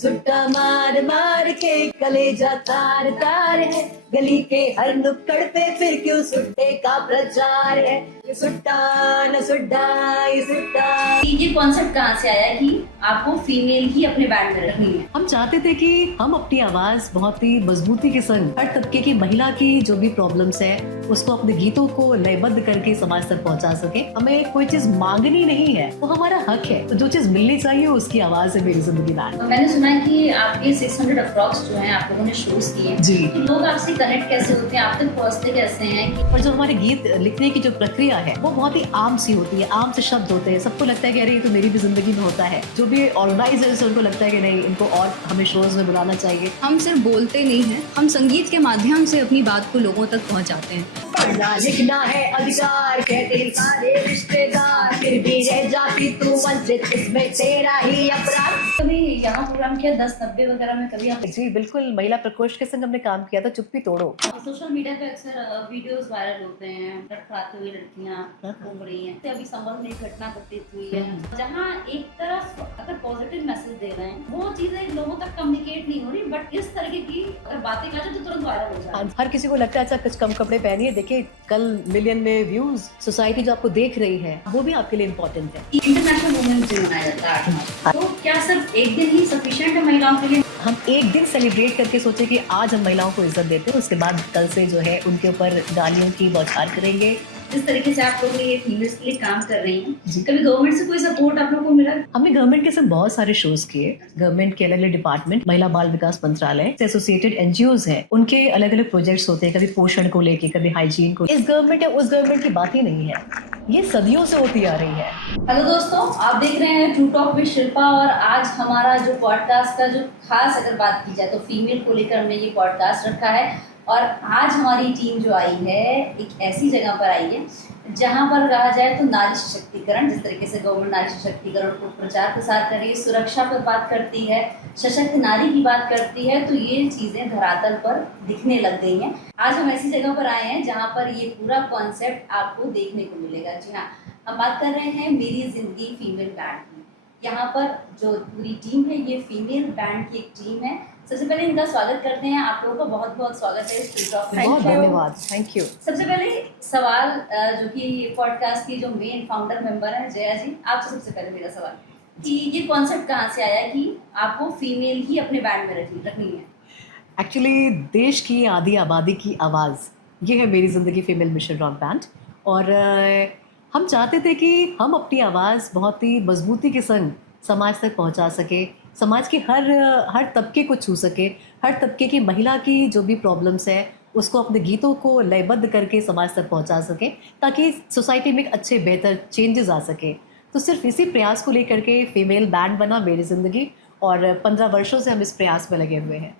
सुट्टा मार मार के कलेजा तार तार है, गली के हर नुक्कड़ पे फिर क्यों सुट्टे का प्रचार है। ये सुट्टा न सुट्टा, ये सुट्टा। ये कॉन्सेप्ट कहाँ से आया कि आपको फीमेल ही अपने बैंड में रखनी है? हम चाहते थे कि हम अपनी आवाज बहुत ही मजबूती के संग हर तबके की महिला की जो भी प्रॉब्लम्स है उसको अपने गीतों को लयबद्ध करके समाज तक पहुंचा सके। हमें कोई चीज मांगनी नहीं है, वो हमारा हक है। तो जो चीज मिलनी चाहिए उसकी आवाज है मेरी जिंदगी बैंड। मैंने सुना है कि आपके 600 अप्रॉक्स जो हैं आप लोगों ने शोज किए जी। तो लोग आपसे कनेक्ट कैसे होते हैं, आप तक पहुंचते कैसे हैं? और जो हमारे गीत लिखने की जो प्रक्रिया है वो बहुत ही आम सी होती है, आम से शब्द होते हैं। सबको लगता है कि अरे ये तो मेरी भी जिंदगी में होता है। जो भी ऑर्गेनाइजर्स उनको लगता है कि नहीं, इनको और हमें शोज में बुलाना चाहिए। हम सिर्फ बोलते नहीं हैं, हम संगीत के माध्यम से अपनी बात को लोगों तक पहुंचाते हैं। पढ़ना लिखना है अधिकार कहते सारे रिश्तेदार, फिर भी रह जाती तू वंचित, इसमें तेरा ही अपराध। कभी यहाँ प्रोग्राम किया 10-90 वगैरह में कभी आप? जी बिल्कुल, महिला प्रकोष्ठ के संग हमने काम किया था, चुप्पी तोड़ो। सोशल मीडिया पे अक्सर वीडियोस वायरल होते हैं, लड़खड़ाती हुई लड़कियां घूम रही हैं। अभी संबंध में एक घटना घटित हुई है जहाँ एक तरफ अगर पॉजिटिव मैसेज दे रहे हैं वो चीजें लोगों तक कम्युनिकेट नहीं हो रही, बट इस तरह की अगर बातें आ जाए तो तुरंत वायरल हो जाए। हर किसी को लगता है अच्छा कुछ कम कपड़े पहनिए, देखिए कल मिलियन में व्यूज, सोसाइटी जो आपको देख रही है वो भी आपके लिए इम्पोर्टेंट है। इंटरनेशनल वुमेन्स डे मनाया जाता है 8 मार्च, तो क्या सिर्फ एक दिन ही सफिशिएंट है महिलाओं के लिए? हम एक दिन सेलिब्रेट करके सोचे कि आज हम महिलाओं को इज्जत देते हैं, उसके बाद कल से जो है उनके ऊपर गालियों की बौछार करेंगे। जिस तरीके से आप लोग ये फीमेल्स के लिए काम कर रही हैं, कभी गवर्नमेंट से कोई सपोर्ट आप लोगों को मिला? हमने गवर्नमेंट के साथ बहुत सारे शोज किए। गवर्नमेंट के अलग अलग डिपार्टमेंट, महिला बाल विकास मंत्रालय से एसोसिएटेड एनजीओज हैं, उनके अलग अलग प्रोजेक्ट्स होते हैं, कभी पोषण को लेके, कभी हाइजीन को। इस गवर्नमेंट या उस गवर्नमेंट की बात ही नहीं है, ये सदियों से होती आ रही है। हेलो दोस्तों, आप देख रहे हैं ट्रू टॉक विद शिल्पा और आज हमारा जो पॉडकास्ट का जो खास अगर बात की जाए तो फीमेल को लेकर हमने ये पॉडकास्ट रखा है। और आज हमारी टीम जो आई है एक ऐसी जगह पर आई है जहाँ पर कहा जाए तो नारी सशक्तिकरण, जिस तरीके से गवर्नमेंट नारी सशक्तिकरण को प्रचार प्रसार कर रही है, सुरक्षा पर बात करती है, सशक्त नारी की बात करती है, तो ये चीज़ें धरातल पर दिखने लग गई हैं। आज हम ऐसी जगह पर आए हैं जहाँ पर ये पूरा कॉन्सेप्ट आपको देखने को मिलेगा। जी हाँ, हम बात कर रहे हैं मेरी जिंदगी फीमेल बैंड की। यहाँ पर जो पूरी टीम है ये फीमेल बैंड की एक टीम है। सबसे पहले इनका स्वागत करते हैं। आप लोगों का बहुत बहुत स्वागत है इस ट्रू टॉक में। बहुत धन्यवाद, थैंक यू। सबसे पहले सवाल जो कि पॉडकास्ट की जो मेन फाउंडर मेंबर है जया जी, आपसे सबसे पहले मेरा सवाल कि ये कॉन्सेप्ट कहाँ से आया कि आपको फीमेल ही अपने बैंड में रखनी है? एक्चुअली देश की आधी आबादी की आवाज़, ये है मेरी ज़िंदगी फीमेल मिशन रॉक बैंड। और हम चाहते थे कि हम अपनी आवाज़ बहुत ही मजबूती के संग समाज तक पहुंचा सके, समाज के हर तबके को छू सके, हर तबके की महिला की जो भी प्रॉब्लम्स है उसको अपने गीतों को लयबद्ध करके समाज तक पहुंचा सके, ताकि सोसाइटी में एक अच्छे बेहतर चेंजेस आ सके। तो सिर्फ इसी प्रयास को लेकर के फीमेल बैंड बना मेरी ज़िंदगी, और 15 वर्षों से हम इस प्रयास में लगे हुए हैं।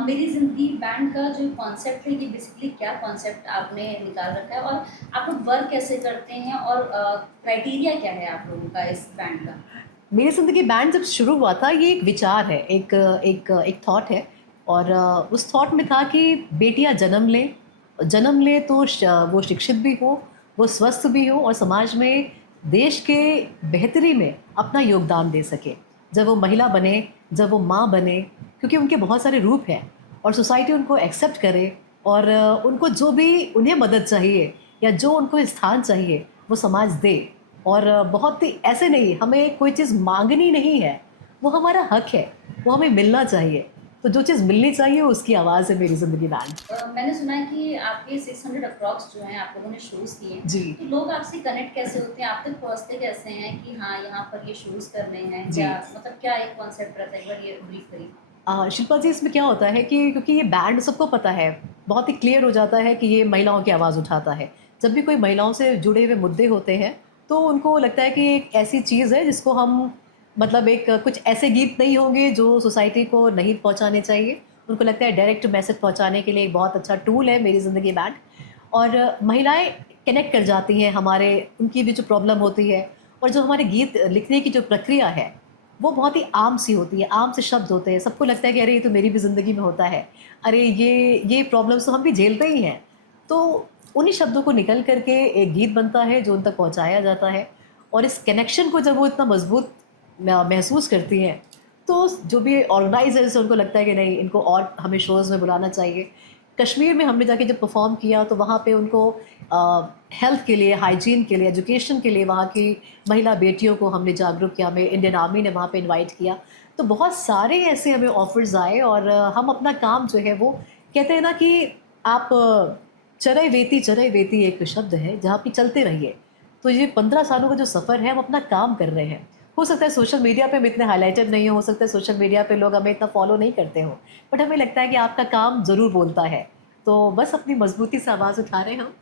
मेरी जिंदगी बैंड का जो कॉन्सेप्ट है ये बेसिकली क्या कॉन्सेप्ट आपने निकाल रखा है और आप लोग वर्क कैसे करते हैं और क्राइटेरिया क्या है आप लोगों का इस बैंड का? मेरी ज़िंदगी बैंड जब शुरू हुआ था, ये एक विचार है, एक थॉट है। और उस थॉट में था कि बेटियां जन्म ले तो वो शिक्षित भी हो, वो स्वस्थ भी हो और समाज में देश के बेहतरी में अपना योगदान दे सके। जब वो महिला बने, जब वो माँ बने, क्योंकि उनके बहुत सारे रूप हैं और सोसाइटी उनको एक्सेप्ट करे और उनको जो भी उन्हें मदद चाहिए या जो उनको स्थान चाहिए वो समाज दे। और बहुत ही ऐसे नहीं, हमें कोई चीज़ मांगनी नहीं है, वो हमारा हक है, वो हमें मिलना चाहिए। तो जो चीज़ मिलनी चाहिए उसकी आवाज़ है मेरी ज़िंदगी बैंड। मैंने सुना है कि आपके 600 अप्रॉक्स जो हैं आप लोगों ने शोज किए हैं। जी। तो लोग आपसे कनेक्ट कैसे होते हैं, आप तक पहुंचते कैसे हैं कि हाँ यहाँ पर ये शोज करने हैं? जी। क्या मतलब क्या एक कॉन्सेप्ट रहता है, एक बार ये ब्रीफ करिए। शिल्पा जी, इसमें क्या होता है कि क्योंकि ये बैंड सबको पता है, बहुत ही क्लियर हो जाता है कि ये महिलाओं की आवाज़ उठाता है। जब भी कोई महिलाओं से जुड़े हुए मुद्दे होते हैं तो उनको लगता है कि एक ऐसी चीज़ है जिसको हम, मतलब एक कुछ ऐसे गीत नहीं होंगे जो सोसाइटी को नहीं पहुंचाने चाहिए। उनको लगता है डायरेक्ट मैसेज पहुंचाने के लिए एक बहुत अच्छा टूल है मेरी ज़िंदगी बैंड। और महिलाएं कनेक्ट कर जाती हैं हमारे, उनकी भी जो प्रॉब्लम होती है। और जो हमारे गीत लिखने की जो प्रक्रिया है वो बहुत ही आम सी होती है, आम से शब्द होते हैं। सबको लगता है कि अरे ये तो मेरी भी ज़िंदगी में होता है, अरे ये प्रॉब्लम्स तो हम भी झेलते ही हैं। तो उन्हीं शब्दों को निकल करके एक गीत बनता है जो उन तक पहुंचाया जाता है। और इस कनेक्शन को जब वो इतना मजबूत महसूस करती हैं तो जो भी ऑर्गेनाइजर्स हैं उनको लगता है कि नहीं, इनको और हमें शोज़ में बुलाना चाहिए। कश्मीर में हमने जाके जब परफॉर्म किया तो वहाँ पे उनको हेल्थ के लिए, हाइजीन के लिए, एजुकेशन के लिए वहाँ की महिला बेटियों को हमने जागरूक किया। हमें इंडियन आर्मी ने वहाँ पे इनवाइट किया। तो बहुत सारे ऐसे हमें ऑफ़र्स आए और हम अपना काम जो है वो कहते हैं ना कि आप चरई वेती एक शब्द है जहाँ पे चलते रहिए। तो ये 15 सालों का जो सफ़र है हम अपना काम कर रहे हैं। हो सकता है सोशल मीडिया पे हम इतने हाइलाइटेड नहीं हो सकता है सोशल मीडिया पे लोग हमें इतना फॉलो नहीं करते हो, बट हमें लगता है कि आपका काम ज़रूर बोलता है। तो बस अपनी मजबूती से आवाज़ उठा रहे हैं हम।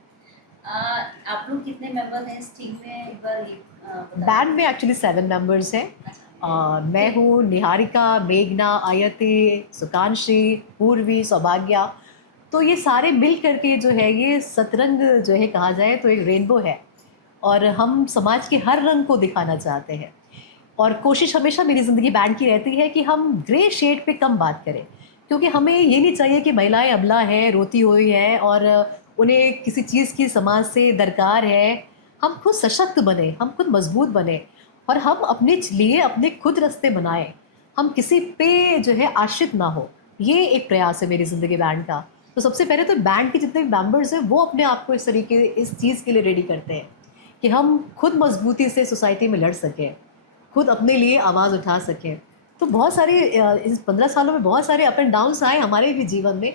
आप लोग कितने मेंबर हैं इस टीम में, एक बार ये बता बैंड में एक्चुअली 7 मेंबर्स हैं। मैं हूँ, निहारिका, मेघना, आयति, सुकांशी, पूर्वी, सौभाग्या। तो ये सारे मिल करके जो है ये सतरंग जो है कहा जाए तो एक रेनबो है और हम समाज के हर रंग को दिखाना चाहते हैं। और कोशिश हमेशा मेरी ज़िंदगी बैंड की रहती है कि हम ग्रे शेड पे कम बात करें, क्योंकि हमें ये नहीं चाहिए कि महिलाएं अबला हैं, रोती हुई हैं और उन्हें किसी चीज़ की समाज से दरकार है। हम खुद सशक्त बने, हम खुद मजबूत बने और हम अपने लिए अपने खुद रास्ते बनाएं। हम किसी पे जो है आश्रित ना हो। ये एक प्रयास है मेरी ज़िंदगी बैंड का। तो सबसे पहले तो बैंड के जितने भी मेंबर्स हैं वो अपने आप को इस चीज़ के लिए रेडी करते हैं कि हम खुद मजबूती से सोसाइटी में लड़ सकें, खुद अपने लिए आवाज़ उठा सकें। तो बहुत सारे इस 15 सालों में बहुत सारे अप एंड डाउन्स आए हमारे भी जीवन में।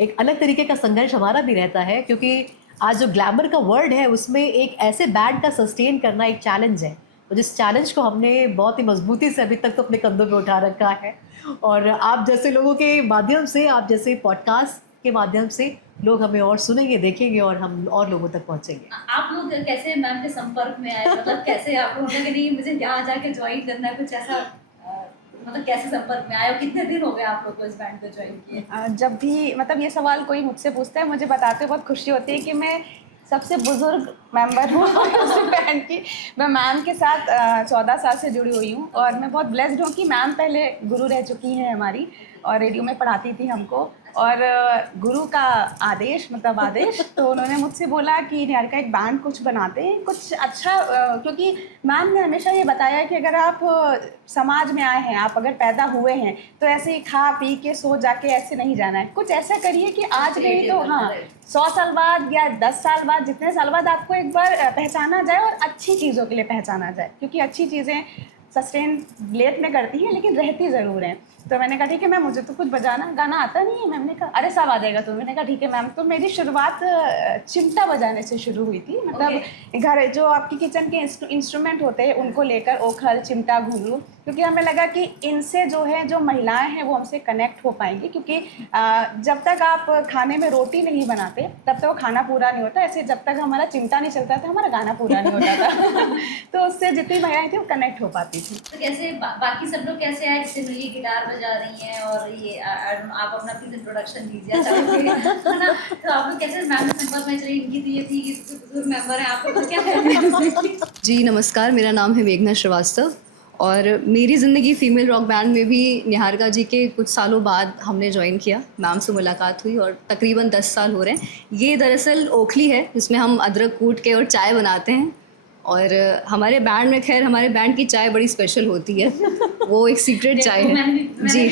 एक अलग तरीके का संघर्ष हमारा भी रहता है, क्योंकि आज जो ग्लैमर का वर्ल्ड है उसमें एक ऐसे बैंड का सस्टेन करना एक चैलेंज है। और जिस चैलेंज को हमने बहुत ही मजबूती से अभी तक तो अपने कंधों पे उठा रखा है। और आप जैसे लोगों के माध्यम से, आप जैसे पॉडकास्ट के माध्यम से लोग हमें और सुनेंगे, देखेंगे और हम और लोगों तक पहुँचेंगे। आप लोग कैसे मैम के संपर्क में आए, मतलब कैसे आप लोगों ने कि नहीं मुझे यहाँ जाके ज्वाइन करना है, कुछ ऐसा मतलब कैसे संपर्क में आए और कितने दिन हो गए आप लोग को इस बैंड को ज्वाइन किए? जब भी मतलब ये सवाल कोई मुझसे पूछता है, मुझे बताते बहुत खुशी होती है कि मैं सबसे बुजुर्ग मेंबर हूँ उस बैंड की। मैं मैम के साथ 14 साल से जुड़ी हुई हूँ और मैं बहुत ब्लेस्ड हूँ कि मैम पहले गुरु रह चुकी हैं हमारी और रेडियो में पढ़ाती थी हमको। और गुरु का आदेश मतलब आदेश तो उन्होंने मुझसे बोला कि निहारिका एक बैंड कुछ बनाते हैं, कुछ अच्छा क्योंकि मैम ने हमेशा ये बताया कि अगर आप समाज में आए हैं, आप अगर पैदा हुए हैं तो ऐसे ही खा पी के सो जाके ऐसे नहीं जाना है। कुछ ऐसा करिए कि आज नहीं तो हाँ 100 साल बाद या 10 साल बाद, जितने साल बाद आपको एक बार पहचाना जाए और अच्छी चीज़ों के लिए पहचाना जाए, क्योंकि अच्छी चीज़ें सस्टेन लेट में करती हैं लेकिन रहती ज़रूर हैं। तो मैंने कहा ठीक है मैम, मुझे तो कुछ बजाना गाना आता नहीं है। मैम ने कहा अरे सब आ जाएगा। तो मैंने कहा ठीक है मैम। तो मेरी शुरुआत चिमटा बजाने से शुरू हुई थी। मतलब घर जो आपकी किचन के इंस्ट्रूमेंट होते हैं उनको लेकर ओखल, चिमटा, घुंघरू, क्योंकि हमें लगा कि इनसे जो है जो महिलाएं हैं वो हमसे कनेक्ट हो पाएंगी, क्योंकि जब तक आप खाने में रोटी नहीं बनाते तब तक वो खाना पूरा नहीं होता। ऐसे जब तक हमारा चिमटा नहीं चलता था हमारा गाना पूरा नहीं होता था। तो उससे जितनी महिलाएं थी वो कनेक्ट हो पाती थी। तो कैसे बाकी सब लोग कैसे आए, जैसे मिली गिटार बजा रही हैं और ये आप अपना प्लीज इंट्रोडक्शन दीजिए है ना। तो आप लोग कैसे मैम के संपर्क में चले? इनकी तो ये थी कि बुजुर्ग मेंबर है, आप लोग क्या कहते जी नमस्कार, मेरा नाम है मेघना श्रीवास्तव और मेरी ज़िंदगी फ़ीमेल रॉक बैंड में भी निहारिका जी के कुछ सालों बाद हमने ज्वाइन किया। मैम से मुलाकात हुई और तकरीबन 10 साल हो रहे हैं। ये दरअसल ओखली है जिसमें हम अदरक कूट के और चाय बनाते हैं। और हमारे बैंड में, खैर हमारे बैंड की चाय बड़ी स्पेशल होती है, वो एक सीक्रेट चाय है जी।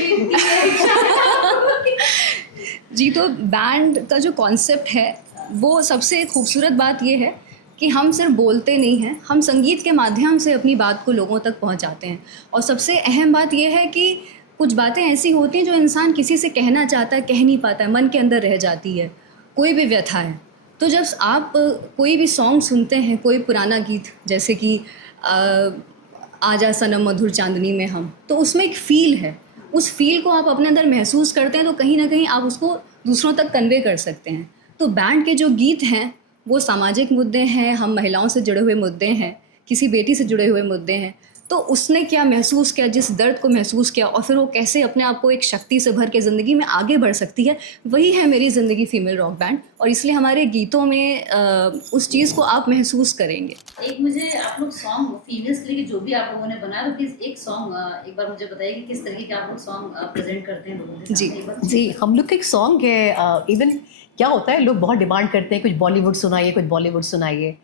जी तो बैंड का जो कॉन्सेप्ट है वो सबसे खूबसूरत बात ये है कि हम सिर्फ बोलते नहीं हैं, हम संगीत के माध्यम से अपनी बात को लोगों तक पहुंचाते हैं। और सबसे अहम बात यह है कि कुछ बातें ऐसी होती हैं जो इंसान किसी से कहना चाहता है, कह नहीं पाता है, मन के अंदर रह जाती है, कोई भी व्यथा है। तो जब आप कोई भी सॉन्ग सुनते हैं, कोई पुराना गीत जैसे कि आजा सनम मधुर चांदनी में हम, तो उसमें एक फ़ील है, उस फील को आप अपने अंदर महसूस करते हैं तो कहीं ना कहीं आप उसको दूसरों तक कन्वे कर सकते हैं। तो बैंड के जो गीत हैं वो सामाजिक मुद्दे हैं, हम महिलाओं से जुड़े हुए मुद्दे हैं, किसी बेटी से जुड़े हुए मुद्दे हैं। तो उसने क्या महसूस किया, जिस दर्द को महसूस किया, और फिर वो कैसे अपने आप को एक शक्ति से भर के ज़िंदगी में आगे बढ़ सकती है, वही है मेरी ज़िंदगी फ़ीमेल रॉक बैंड। और इसलिए हमारे गीतों में उस चीज़ को आप महसूस करेंगे। एक मुझे आप लोग सॉन्ग फीमेल्स के लिए जो भी आप लोगों ने बनाया, तो प्लीज़ एक सॉन्ग एक बार मुझे बताइए कि किस तरीके के आप लोग सॉन्ग प्रेजेंट करते हैं लोगों के सामने। जी, हम लोग का एक सॉन्ग है। इवन क्या होता है, लोग बहुत डिमांड करते हैं कुछ बॉलीवुड सुनाइए, कुछ बॉलीवुड सुनाइए।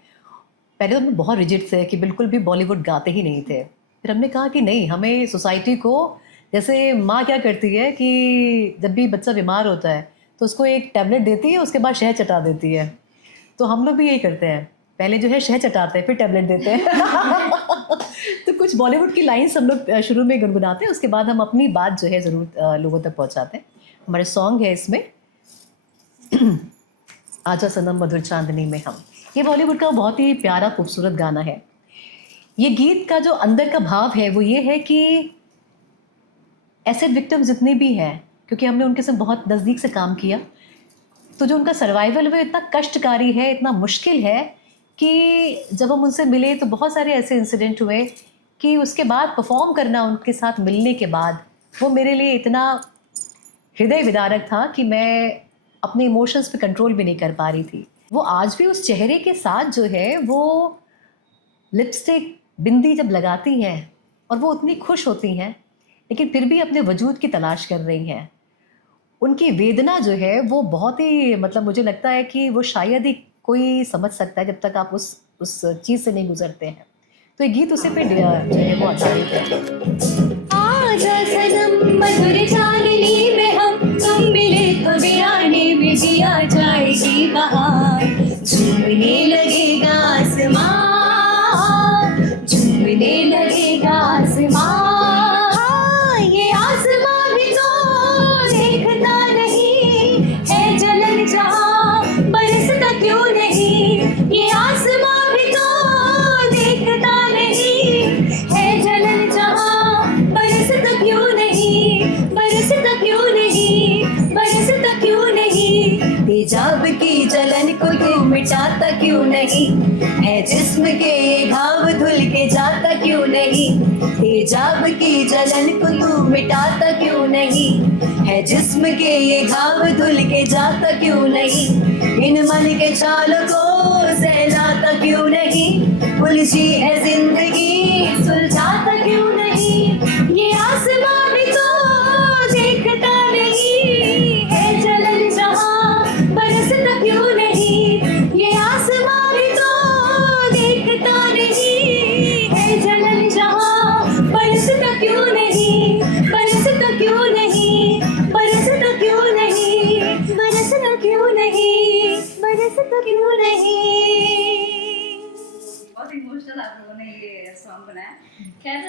पहले तो हम बहुत रिजिड थे कि बिल्कुल भी बॉलीवुड गाते ही नहीं थे। फिर हमने कहा कि नहीं, हमें सोसाइटी को जैसे माँ क्या करती है कि जब भी बच्चा बीमार होता है तो उसको एक टैबलेट देती है, उसके बाद शहद चटा देती है। तो हम लोग भी यही करते हैं, पहले जो है शहद चटाते हैं फिर टैबलेट देते हैं। तो कुछ बॉलीवुड की लाइन्स हम लोग शुरू में गुनगुनाते हैं, उसके बाद हम अपनी बात जो है ज़रूर लोगों तक पहुंचाते हैं। हमारे सॉन्ग है इसमें आजा सनम मधुर चांदनी में हम, ये बॉलीवुड का बहुत ही प्यारा खूबसूरत गाना है। ये गीत का जो अंदर का भाव है वो ये है कि एसिड विक्टिम जितने भी हैं, क्योंकि हमने उनके साथ बहुत नज़दीक से काम किया, तो जो उनका सर्वाइवल वो इतना कष्टकारी है, इतना मुश्किल है कि जब हम उनसे मिले तो बहुत सारे ऐसे इंसिडेंट हुए कि उसके बाद परफॉर्म करना उनके साथ मिलने के बाद वो मेरे लिए इतना हृदय विदारक था कि मैं अपने इमोशंस पे कंट्रोल भी नहीं कर पा रही थी। वो आज भी उस चेहरे के साथ जो है वो लिपस्टिक बिंदी जब लगाती हैं और वो उतनी खुश होती हैं, लेकिन फिर भी अपने वजूद की तलाश कर रही हैं। उनकी वेदना जो है वो बहुत ही मतलब मुझे लगता है कि वो शायद ही कोई समझ सकता है जब तक आप उस चीज़ से नहीं गुजरते हैं। तो ये गीत उसी पे जो है वो आधारित है। आजा सनम मधुर चांदनी में हम, तुम मिले तो वीराने में दिया जाएगी बहार। झूमने लगेगा आसमां, झूमने लगेगा आसमां। हाँ, ये आसमां भी तो देखता नहीं है जलन जहां, बरसता क्यों नहीं। ये आसमां भी तो देखता नहीं है जलन जहां, बरसता क्यों नहीं, बरसता क्यों नहीं, बरसता क्यों नहीं। तेजाब की जलन को यूं मिटाता क्यों नहीं, है जिस्म के ये घाव धुल के जाता क्यों नहीं। तेजाब की जलन को तू मिटाता क्यों नहीं, है जिस्म के ये घाव धुल के जाता क्यों नहीं। इन मन के चालों को सहलाता क्यों नहीं, उलझी है जिंदगी सुलझाता क्यों नहीं। ये आसमां भी तो देखता नहीं है जलन जहां, बरसता क्यों नहीं। ये आसमां भी तो देखता नहीं है जलन जहां, बरसता क्यों नहीं, बरसता क्यों नहीं, बरसता क्यों नहीं, बरसता क्यों नहीं, बरसता क्यों नहीं। बहुत इमोशनल आप लोगों ने ये सॉन्ग बनाया। खैर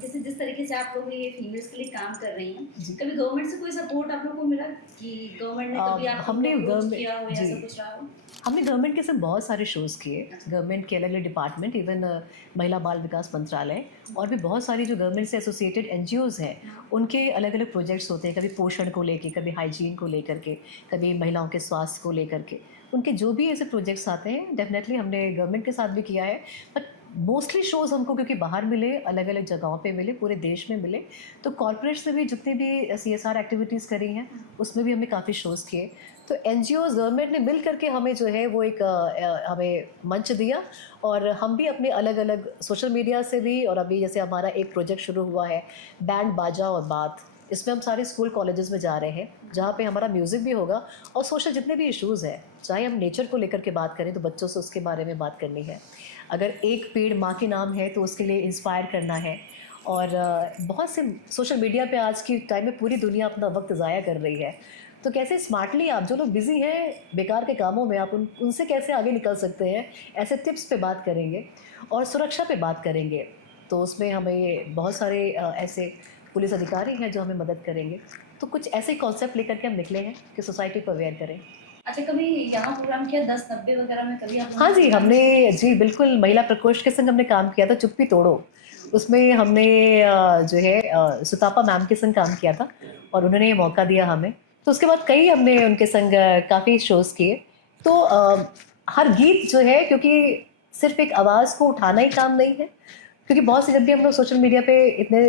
जैसे जिस तरीके से आप लोग ये फीमेल्स के लिए काम कर रही हैं, कभी गवर्नमेंट से कोई सपोर्ट आप लोगों को मिला कि गवर्नमेंट ने कभी आपको हमने अप्रोच किया हो या जी। ऐसा कुछ रहा हो? हमने गवर्नमेंट के साथ बहुत सारे शोज़ किए, गवर्नमेंट के अलग अलग डिपार्टमेंट, इवन महिला बाल विकास मंत्रालय और भी बहुत सारी जो गवर्नमेंट से एसोसिएटेड एनजीओज़ हैं, उनके अलग अलग प्रोजेक्ट्स होते हैं, कभी पोषण को लेके, कभी हाइजीन को लेकर के, कभी महिलाओं के स्वास्थ्य को लेकर के। उनके जो भी ऐसे प्रोजेक्ट्स आते हैं डेफिनेटली हमने गवर्नमेंट के साथ भी किया है, बट मोस्टली शोज़ हमको क्योंकि बाहर मिले, अलग अलग जगहों पे मिले, पूरे देश में मिले, तो कॉर्पोरेट्स ने भी जितनी भी CSR एक्टिविटीज़ करी हैं उसमें भी हमने काफ़ी शोज़ किए। तो NGOs गवर्नमेंट ने मिल करके हमें जो है वो एक हमें मंच दिया और हम भी अपने अलग अलग सोशल मीडिया से भी, और अभी जैसे हमारा एक प्रोजेक्ट शुरू हुआ है बैंड बाजा और बात, इसमें हम सारे स्कूल कॉलेजेस में जा रहे हैं जहाँ पे हमारा म्यूज़िक भी होगा और सोशल जितने भी इश्यूज़ हैं, चाहे हम नेचर को लेकर के बात करें तो बच्चों से उसके बारे में बात करनी है। अगर एक पेड़ माँ के नाम है तो उसके लिए इंस्पायर करना है। और बहुत से सोशल मीडिया पे आज की टाइम में पूरी दुनिया अपना वक्त ज़ाया कर रही है, तो कैसे स्मार्टली आप जो लोग बिज़ी हैं बेकार के कामों में, आप उनसे कैसे आगे निकल सकते हैं, ऐसे टिप्स पे बात करेंगे और सुरक्षा पे बात करेंगे। तो उसमें हमें बहुत सारे ऐसे पुलिस अधिकारी हैं जो हमें मदद करेंगे। तो कुछ ऐसे कॉन्सेप्ट लेकर के हम निकले हैं कि सोसाइटी को अवेयर करें। अच्छा, कभी यहाँ प्रोग्राम किया 10-90 वगैरह में कभी आप? हाँ जी, हमने जी बिल्कुल महिला प्रकोष्ठ के संग हमने काम किया था, चुप्पी तोड़ो। उसमें हमने जो है सुतापा मैम के संग काम किया था और उन्होंने ये मौका दिया हमें। तो उसके बाद कई हमने उनके संग काफ़ी शोज़ किए। तो हर गीत जो है, क्योंकि सिर्फ एक आवाज़ को उठाना ही काम नहीं है, क्योंकि बहुत से जब भी हम लोग सोशल मीडिया पे इतने,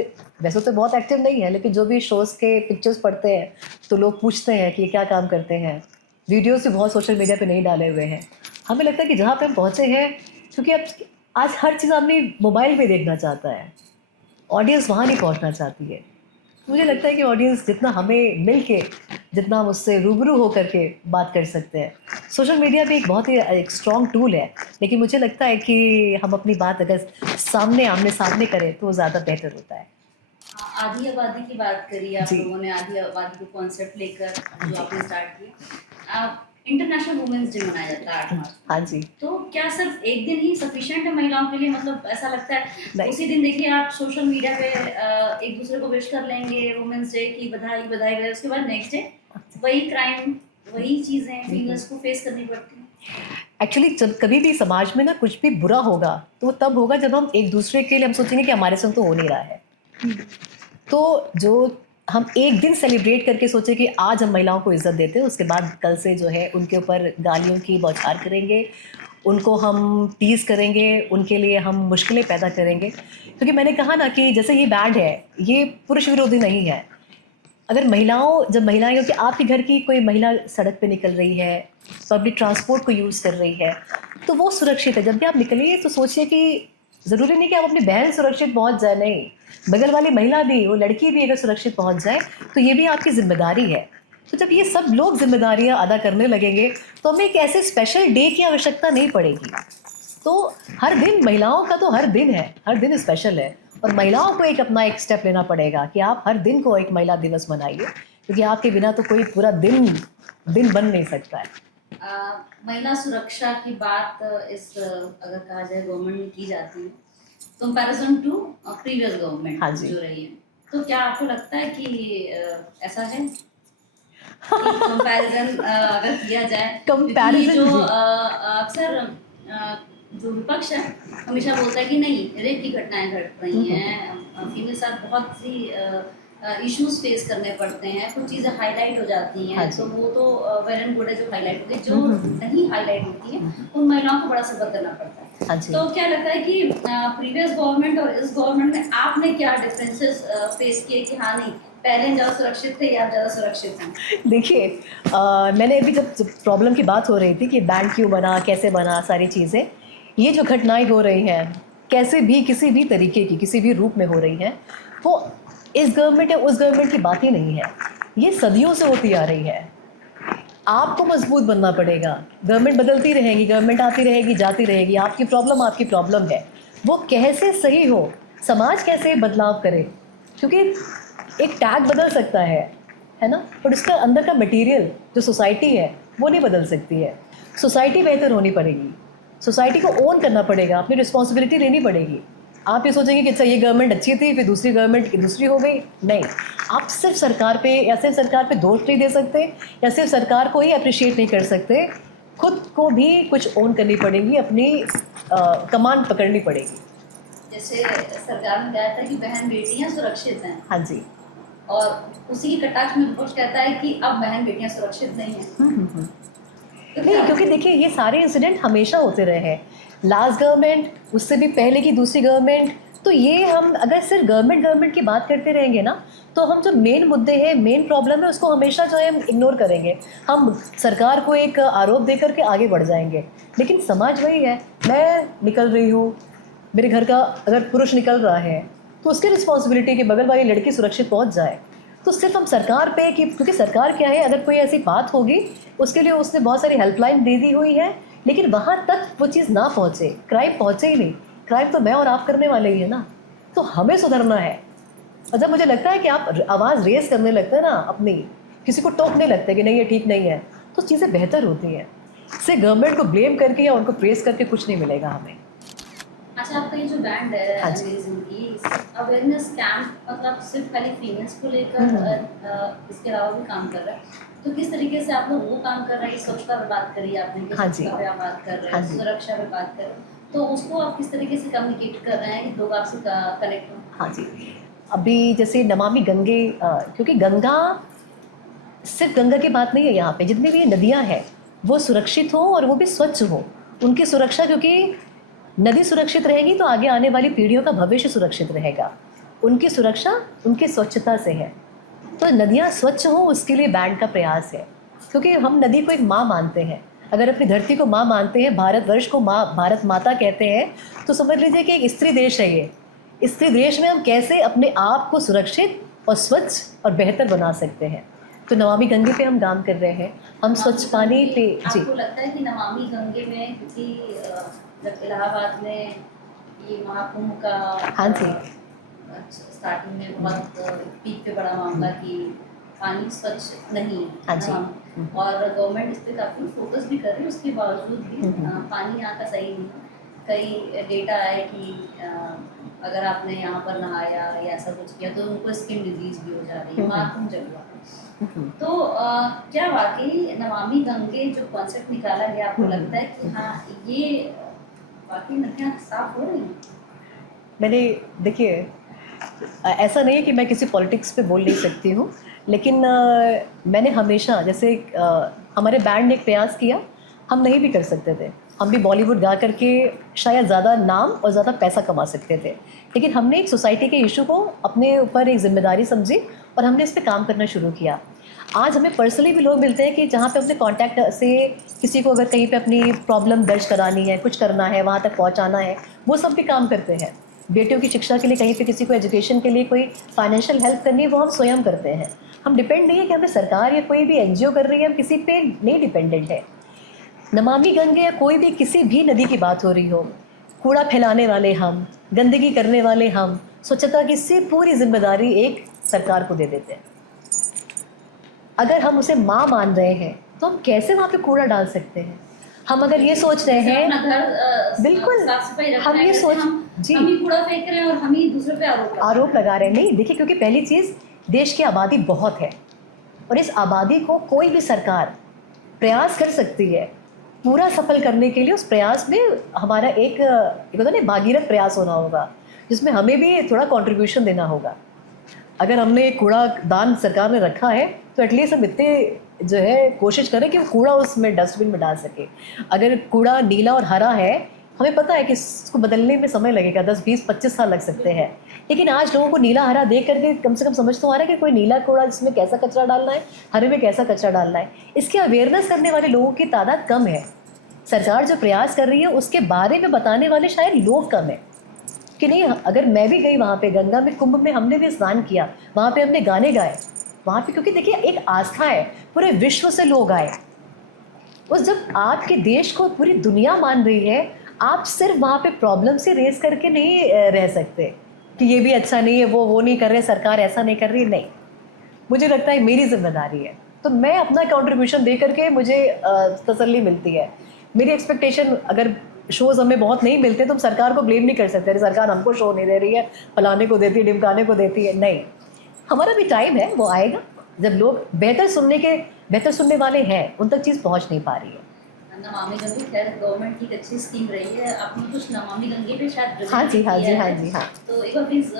वैसे तो बहुत एक्टिव नहीं है, लेकिन जो भी शोज़ के पिक्चर्स पढ़ते हैं तो लोग पूछते हैं कि ये क्या काम करते हैं। वीडियोस भी बहुत सोशल मीडिया पे नहीं डाले हुए हैं। हमें लगता है कि जहाँ पे हम पहुँचे हैं, क्योंकि अब आज हर चीज़ आदमी मोबाइल पे देखना चाहता है, ऑडियंस वहाँ नहीं पहुँचना चाहती है। मुझे लगता है कि ऑडियंस जितना हमें मिल के, जितना हम उससे रूबरू हो करके बात कर सकते हैं, सोशल मीडिया भी एक बहुत ही एक स्ट्रॉन्ग टूल है, लेकिन मुझे लगता है कि हम अपनी बात अगर आमने सामने करें तो वो ज़्यादा बेहतर होता है। आधी आबादी की बात करी आप जी। लोगों ने, आधी आबादी को कॉन्सेप्ट लेकर जो आपने स्टार्ट किया। इंटरनेशनल वुमेन्स डे मनाया जाता है 8 मार्च। हाँ जी। तो क्या सिर्फ एक दिन ही सफिशिएंट है महिलाओं के लिए? मतलब ऐसा लगता है नहीं। उसी दिन देखिए आप सोशल मीडिया पे एक दूसरे को विश कर लेंगे वुमेन्स डे की बधाई बधाई बधाई, उसके बाद नेक्स्ट डे वही क्राइम, वही चीजें फीमेल्स को फेस करनी पड़ती हैं। एक्चुअली जब कभी भी समाज में ना कुछ भी बुरा होगा तो वो तब होगा जब हम एक दूसरे के लिए हम सोचेंगे कि हमारे संग तो हो नहीं रहा है। तो जो हम एक दिन सेलिब्रेट करके सोचे कि आज हम महिलाओं को इज्जत देते हैं, उसके बाद कल से जो है उनके ऊपर गालियों की बौछार करेंगे, उनको हम टीज़ करेंगे, उनके लिए हम मुश्किलें पैदा करेंगे। क्योंकि मैंने कहा ना कि जैसे ये बैंड है, ये पुरुष विरोधी नहीं है। अगर जब महिलाएं, क्योंकि आपके घर की कोई महिला सड़क पे निकल रही है, पब्लिक ट्रांसपोर्ट को यूज़ कर रही है, तो वो सुरक्षित है। जब भी आप निकलिए तो सोचिए कि ज़रूरी नहीं कि आप अपनी बहन सुरक्षित पहुंच जाए, नहीं, बगल वाली महिला भी, वो लड़की भी अगर सुरक्षित पहुंच जाए तो ये भी आपकी जिम्मेदारी है। तो जब ये सब लोग जिम्मेदारियां अदा करने लगेंगे तो हमें एक ऐसे स्पेशल डे की आवश्यकता नहीं पड़ेगी। तो हर दिन महिलाओं का तो हर दिन है, हर दिन स्पेशल है, और महिलाओं को अपना एक स्टेप लेना पड़ेगा कि आप हर दिन को एक महिला दिवस मनाइए, क्योंकि आपके बिना तो कोई पूरा दिन बन नहीं सकता है। महिला सुरक्षा की बात अगर कहा जाए गवर्नमेंट में की जाती है कंपैरिजन टू प्रीवियस गवर्नमेंट हाँ जी। जो रही है, तो क्या आपको लगता है कि ऐसा है कंपैरिजन अगर किया जाए? Comparison, क्योंकि जो जी। अक्सर जो विपक्ष है हमेशा बोलता है कि नहीं, रेप की घटनाएं घट रही हैं, फीमेल साथ बहुत सी इश्यूज फेस करने पड़ते हैं, कुछ चीज़ें हाईलाइट हो जाती हाँ हैं, जी। तो वो तो वेल एंड गुड है जो हाईलाइट होती है, जो नहीं हाईलाइट होती है उन महिलाओं को बड़ा सफर करना पड़ता है। हाँ जी। तो क्या लगता है कि प्रीवियस गवर्नमेंट और इस गवर्नमेंट में आपने क्या डिफरेंसेस फेस किए कि हाँ नहीं, पहले ज़्यादा सुरक्षित थे या ज़्यादा सुरक्षित हैं? देखिए, मैंने अभी जब प्रॉब्लम की बात हो रही थी कि बैंड क्यों बना, कैसे बना, सारी चीज़ें, ये जो घटनाएं हो रही हैं, कैसे भी किसी भी तरीके की किसी भी रूप में हो रही हैं, वो इस गवर्नमेंट या उस गवर्नमेंट की बात ही नहीं है, ये सदियों से होती आ रही है। आपको मजबूत बनना पड़ेगा। गवर्नमेंट बदलती रहेगी, गवर्नमेंट आती रहेगी, जाती रहेगी, आपकी प्रॉब्लम है। वो कैसे सही हो, समाज कैसे बदलाव करे, क्योंकि एक टैग बदल सकता है ना, पर उसका अंदर का मटेरियल जो सोसाइटी है वो नहीं बदल सकती है। सोसाइटी बेहतर होनी पड़ेगी, सोसाइटी को ओन करना पड़ेगा, अपनी रिस्पॉन्सिबिलिटी लेनी पड़ेगी। आप ये सोचेंगे कि अच्छा ये गवर्नमेंट अच्छी थी फिर दूसरी गवर्नमेंट दूसरी हो गई, नहीं। आप सिर्फ सरकार पे दोष नहीं दे सकते, या सिर्फ सरकार को ही अप्रिशिएट नहीं कर सकते, खुद को भी कुछ ओन करनी पड़ेगी, अपनी कमान पकड़नी पड़ेगी। जैसे सरकार ने कहा था कि बहन बेटियां सुरक्षित हैं, हाँ जी। और उसी के कटाक्ष में विपक्ष कहता है कि अब बहन बेटियां सुरक्षित नहीं हैं। तो नहीं, क्योंकि देखिए ये सारे इंसिडेंट हमेशा होते रहे हैं, लास्ट गवर्नमेंट, उससे भी पहले की दूसरी गवर्नमेंट। तो ये हम अगर सिर्फ गवर्नमेंट की बात करते रहेंगे ना, तो हम जो मेन मुद्दे हैं, मेन प्रॉब्लम है, उसको हमेशा जो है हम इग्नोर करेंगे, हम सरकार को एक आरोप दे करके आगे बढ़ जाएंगे। लेकिन समाज वही है, मैं निकल रही हूँ, मेरे घर का अगर पुरुष निकल रहा है तो उसकी रिस्पॉन्सिबिलिटी कि बगल वाली लड़की सुरक्षित पहुँच जाए। तो सिर्फ हम सरकार पे कि क्योंकि सरकार क्या है, अगर कोई ऐसी बात होगी उसके लिए उसने बहुत सारी हेल्पलाइन दे दी हुई है, लेकिन वहाँ तक वो चीज़ ना पहुँचे, क्राइम पहुँचे ही नहीं। क्राइम तो मैं और आप करने वाले ही है ना, तो हमें सुधरना है। और जब मुझे लगता है कि आप आवाज़ रेस करने लगते हैं ना, अपनी किसी को टोकने लगते हैं कि नहीं ये ठीक नहीं है, तो चीज़ें बेहतर होती हैं। इससे गवर्नमेंट को ब्लेम करके या उनको प्रेस करके कुछ नहीं मिलेगा हमें। अच्छा, आपका ये जो बैंड है हाँ जी। अंग्रेज़ी की अवेयरनेस कैंप, मतलब सिर्फ खाली फीमेल्स को लेकर इसके अलावा भी काम कर रहा है, तो किस तरीके से आप लोग वो काम कर रहे हैं? स्वच्छता पे बात करी आपने कि हाँ जी। स्वच्छता पे आप बात कर रहे हाँ हैं, जी। सुरक्षा पे बात कर रहे हैं, तो उसको आप किस तरीके से कम्युनिकेट कर रहे हैं कि लोग आपसे कनेक्ट हों? हाँ जी, अभी जैसे नमामि गंगे, क्योंकि गंगा सिर्फ गंगा की बात नहीं है, यहाँ पे जितनी भी नदियाँ हैं वो सुरक्षित हो और वो भी स्वच्छ हो, उनकी सुरक्षा, क्योंकि नदी सुरक्षित रहेगी तो आगे आने वाली पीढ़ियों का भविष्य सुरक्षित रहेगा। उनकी सुरक्षा उनकी स्वच्छता से है, तो नदियाँ स्वच्छ हो उसके लिए बैंड का प्रयास है, क्योंकि हम नदी को एक माँ मानते हैं। अगर अपनी धरती को माँ मानते हैं, भारतवर्ष को माँ, भारत माता कहते हैं, तो समझ लीजिए कि एक स्त्री देश है ये। स्त्री देश में हम कैसे अपने आप को सुरक्षित और स्वच्छ और बेहतर बना सकते हैं, तो नमामि गंगे पे हम काम कर रहे हैं। हम स्वच्छ पानी पे, जी। आपको लगता है कि नमामि गंगे में, क्योंकि जब इलाहाबाद में ये महाकुंभ का हाँ जी। अच्छा, स्टार्टिंग में बहुत पीक पे बड़ा मामला कि पानी स्वच्छ नहीं है हाँ जी। ना? और गवर्नमेंट इस पे काफ़ी फोकस भी कर रही है, उसके बावजूद भी पानी यहाँ का सही नहीं है। कई डेटा आए कि अगर आपने यहाँ पर नहाया या ऐसा कुछ किया तो उनको स्किन डिजीज भी हो जा रही है, मातम जगह। तो क्या वाकई नमामि गंगे जो कॉन्सेप्ट निकाला गया, आपको लगता है कि हाँ ये वाकई नदियाँ साफ हो रही हैं? मैंने देखिए, ऐसा नहीं है कि मैं किसी पॉलिटिक्स पे बोल नहीं सकती हूँ, लेकिन मैंने हमेशा जैसे हमारे बैंड ने एक प्रयास किया, हम नहीं भी कर सकते थे, हम भी बॉलीवुड गा करके शायद ज़्यादा नाम और ज़्यादा पैसा कमा सकते थे, लेकिन हमने एक सोसाइटी के इशू को अपने ऊपर एक जिम्मेदारी समझी और हमने इस पर काम करना शुरू किया। आज हमें पर्सनली भी लोग मिलते हैं कि जहाँ पे अपने कांटेक्ट से किसी को अगर कहीं पे अपनी प्रॉब्लम दर्ज करानी है, कुछ करना है, वहाँ तक पहुँचाना है, वो सब भी काम करते हैं। बेटियों की शिक्षा के लिए कहीं पे किसी को एजुकेशन के लिए कोई फाइनेंशियल हेल्प करनी है, वो हम स्वयं करते हैं। हम डिपेंड नहीं है कि हमें सरकार या कोई भी एनजीओ कर रही है, हम किसी पे नहीं डिपेंडेंट है। नमामि गंगे या कोई भी किसी भी नदी की बात हो रही हो, कूड़ा फैलाने वाले हम, गंदगी करने वाले हम, स्वच्छता की से पूरी जिम्मेदारी एक सरकार को दे देते हैं। अगर हम उसे माँ मान रहे हैं तो हम कैसे वहाँ पे कूड़ा डाल सकते हैं? हम अगर ये सोच रहे हैं, अपना घर बिल्कुल, साफ सफाई रखना हम है, ये कैसे सोच जी हम ही कूड़ा फेंक रहे हैं और हम ही दूसरे पे आरोप लगा रहे हैं। नहीं, देखिए, क्योंकि पहली चीज़, देश की आबादी बहुत है और इस आबादी को कोई भी सरकार प्रयास कर सकती है पूरा सफल करने के लिए। उस प्रयास में हमारा एक होता है ना, भागीरथ प्रयास होना होगा, जिसमें हमें भी थोड़ा कंट्रीब्यूशन देना होगा। अगर हमने एक कूड़ा दान सरकार ने रखा है तो एटलीस्ट हम इतने जो है कोशिश करें कि वो कूड़ा उसमें डस्टबिन में डाल सके। अगर कूड़ा नीला और हरा है, हमें पता है कि इसको बदलने में समय लगेगा, 10, 20, 25 साल लग सकते हैं, लेकिन आज लोगों को नीला हरा देख करके कम से कम समझ तो आ रहा है कि कोई नीला कूड़ा जिसमें कैसा कचरा डालना है, हरे में कैसा कचरा डालना है। इसकी अवेयरनेस करने वाले लोगों की तादाद कम है। सरकार जो प्रयास कर रही है उसके बारे में बताने वाले शायद लोग कम है कि नहीं। अगर मैं भी गई वहाँ पे गंगा में, कुंभ में हमने भी स्नान किया, वहाँ पे हमने गाने गाए वहाँ पे, क्योंकि देखिए एक आस्था है, पूरे विश्व से लोग आए। उस जब आपके देश को पूरी दुनिया मान रही है, आप सिर्फ वहाँ पे प्रॉब्लम से रेस करके नहीं रह सकते कि ये भी अच्छा नहीं है, वो नहीं कर रहे, सरकार ऐसा नहीं कर रही। नहीं, मुझे लगता है मेरी जिम्मेदारी है, तो मैं अपना कंट्रीब्यूशन दे करके मुझे तसल्ली मिलती है। मेरी एक्सपेक्टेशन, अगर शोज़ हमें बहुत नहीं मिलते तो हम सरकार को ब्लेम नहीं कर सकते, अरे सरकार हमको शो नहीं दे रही है, फलाने को देती है, ढिमकाने को देती है। नहीं, हमारा भी टाइम है, वो आएगा जब लोग बेहतर सुनने वाले हैं, उन तक चीज़ पहुंच नहीं पा रही है। नमामि गंगे खैर गवर्नमेंट की एक अच्छी स्कीम रही है। आपने कुछ नमामि गंगे पे शायद हाँ जी, हाँ जी, हाँ जी, हाँ। तो एक बार प्लीज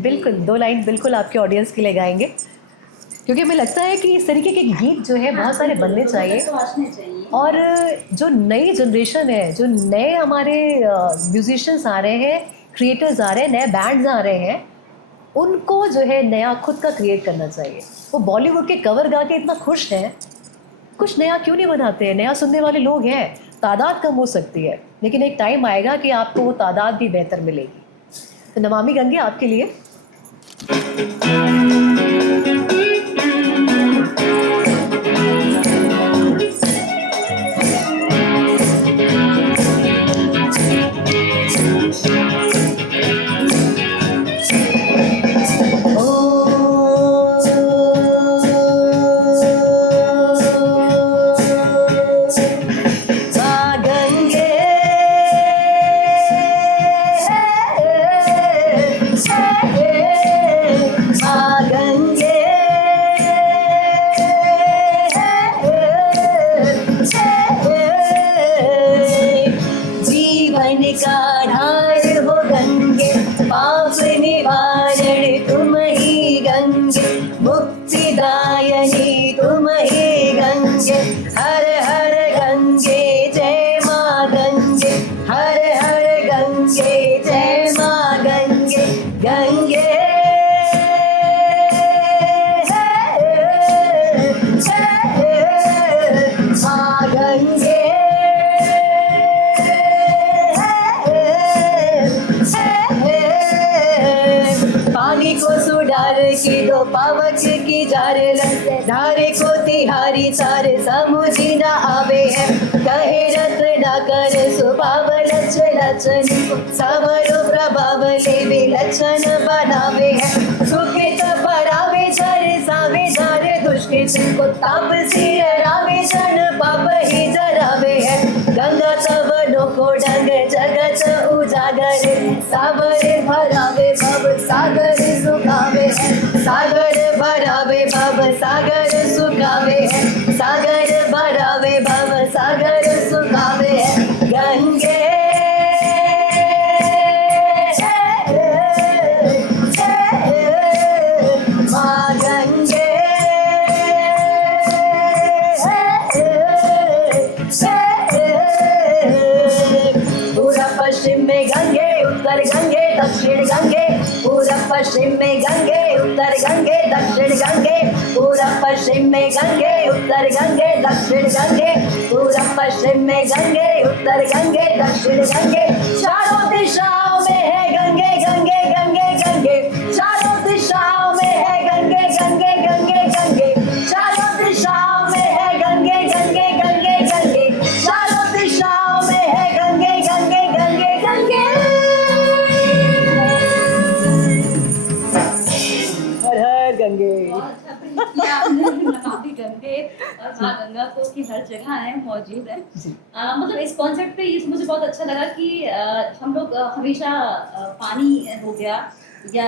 बिल्कुल 2 लाइन बिल्कुल आपके ऑडियंस के लिए गाएंगे, क्योंकि हमें लगता है कि इस तरीके के गीत जो है बहुत सारे बनने चाहिए। और जो नई जनरेशन है, जो नए हमारे म्यूजिशियंस आ रहे हैं, क्रिएटर्स आ रहे हैं, नए बैंड्स आ रहे हैं, उनको जो है नया खुद का क्रिएट करना चाहिए। वो बॉलीवुड के कवर गा के इतना खुश हैं, कुछ नया क्यों नहीं बनाते हैं? नया सुनने वाले लोग हैं, तादाद कम हो सकती है, लेकिन एक टाइम आएगा कि आपको वो तादाद भी बेहतर मिलेगी। तो नमामि गंगे आपके लिए। पावक की जारे लग धारे को तिहारी सारे समुझी न आवे है, कहे रत्न न कर सुपावल लचनी को सावरो प्रभाव लेवे लक्षण बनावे है सुखित परावे जरे सावे जारे दुष्कृत को ताप सिरावे जन पाप ही जरावे है गंगा तवनो को डंग जगत उजागर सावरे भरावे भव सागर सुखावे है सागर भरावे भव सागर सुखावे है सागर भरावे भव सागर सुखावे है गंगे माँ गंगे पूरा पश्चिम में गंगे उत्तर गंगे दक्षिण गंगे पूरा पश्चिम में गंगे उत्तर गंगे दक्षिण गंगे पूरा पश्चिम में गंगे उत्तर गंगे दक्षिण गंगे पूरा पश्चिम में गंगे उत्तर गंगे दक्षिण गंगे चारों दिशाओं में है गंगे गंगे गंगे गंगे चारों दिशाओं में है गंगे गंगे गंगे गंगे चारों दिशाओं में है गंगे गंगे गंगे गंगे चारों दिशाओं में है गंगे गंगे गंगे गंगे हर हर गंगे नमामि गंगे और माँ गंगा को की हर जगह है मौजूद है। मतलब इस कॉन्सेप्ट पे ये मुझे बहुत अच्छा लगा कि हम लोग हमेशा पानी हो गया या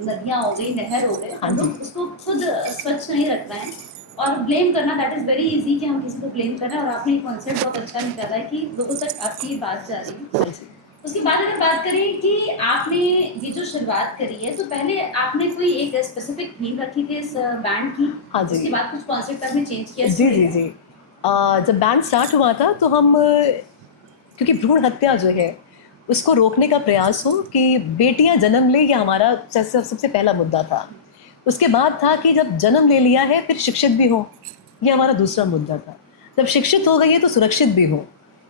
नदियाँ हो गई नहर हो गए हम लोग उसको खुद स्वच्छ नहीं रख रहे हैं और ब्लेम करना दैट इज़ वेरी इजी कि हम किसी को ब्लेम करना है और आपने कॉन्सेप्ट बहुत अच्छा निकाला है कि लोगों तक आपकी बात जा रही है। उसके बाद अगर बात करें कि आपने ये जो शुरुआत करी है तो पहले आपने कोई एक स्पेसिफिक थीम रखी थी इस बैंड की। हाँ जी। उसके बाद कुछ कॉन्सेप्ट आपने चेंज किया। जी जी जी जब बैंड स्टार्ट हुआ था तो हम क्योंकि भ्रूण हत्या जो है उसको रोकने का प्रयास हो कि बेटियां जन्म ले ये हमारा सबसे पहला मुद्दा था। उसके बाद था कि जब जन्म ले लिया है फिर शिक्षित भी हो, ये हमारा दूसरा मुद्दा था। जब शिक्षित हो गई है तो सुरक्षित भी हो,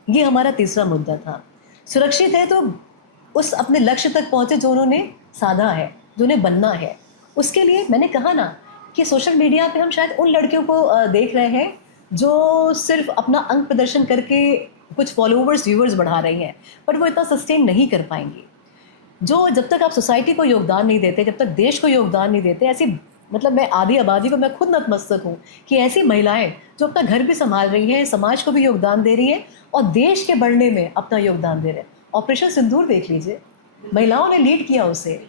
ये हमारा तीसरा मुद्दा था। सुरक्षित है तो उस अपने लक्ष्य तक पहुँचे जो उन्होंने साधा है, जो उन्हें बनना है। उसके लिए मैंने कहा ना कि सोशल मीडिया पे हम शायद उन लड़कियों को देख रहे हैं जो सिर्फ अपना अंग प्रदर्शन करके कुछ फॉलोवर्स व्यूवर्स बढ़ा रही हैं, पर वो इतना सस्टेन नहीं कर पाएंगी। जो जब तक आप सोसाइटी को योगदान नहीं देते, जब तक देश को योगदान नहीं देते, ऐसी मतलब मैं आधी आबादी को मैं खुद नतमस्तक हूँ कि ऐसी महिलाएं जो अपना घर भी संभाल रही हैं, समाज को भी योगदान दे रही हैं और देश के बढ़ने में अपना योगदान दे रहे हैं। ऑपरेशन सिंदूर देख लीजिए, महिलाओं ने लीड किया उसे।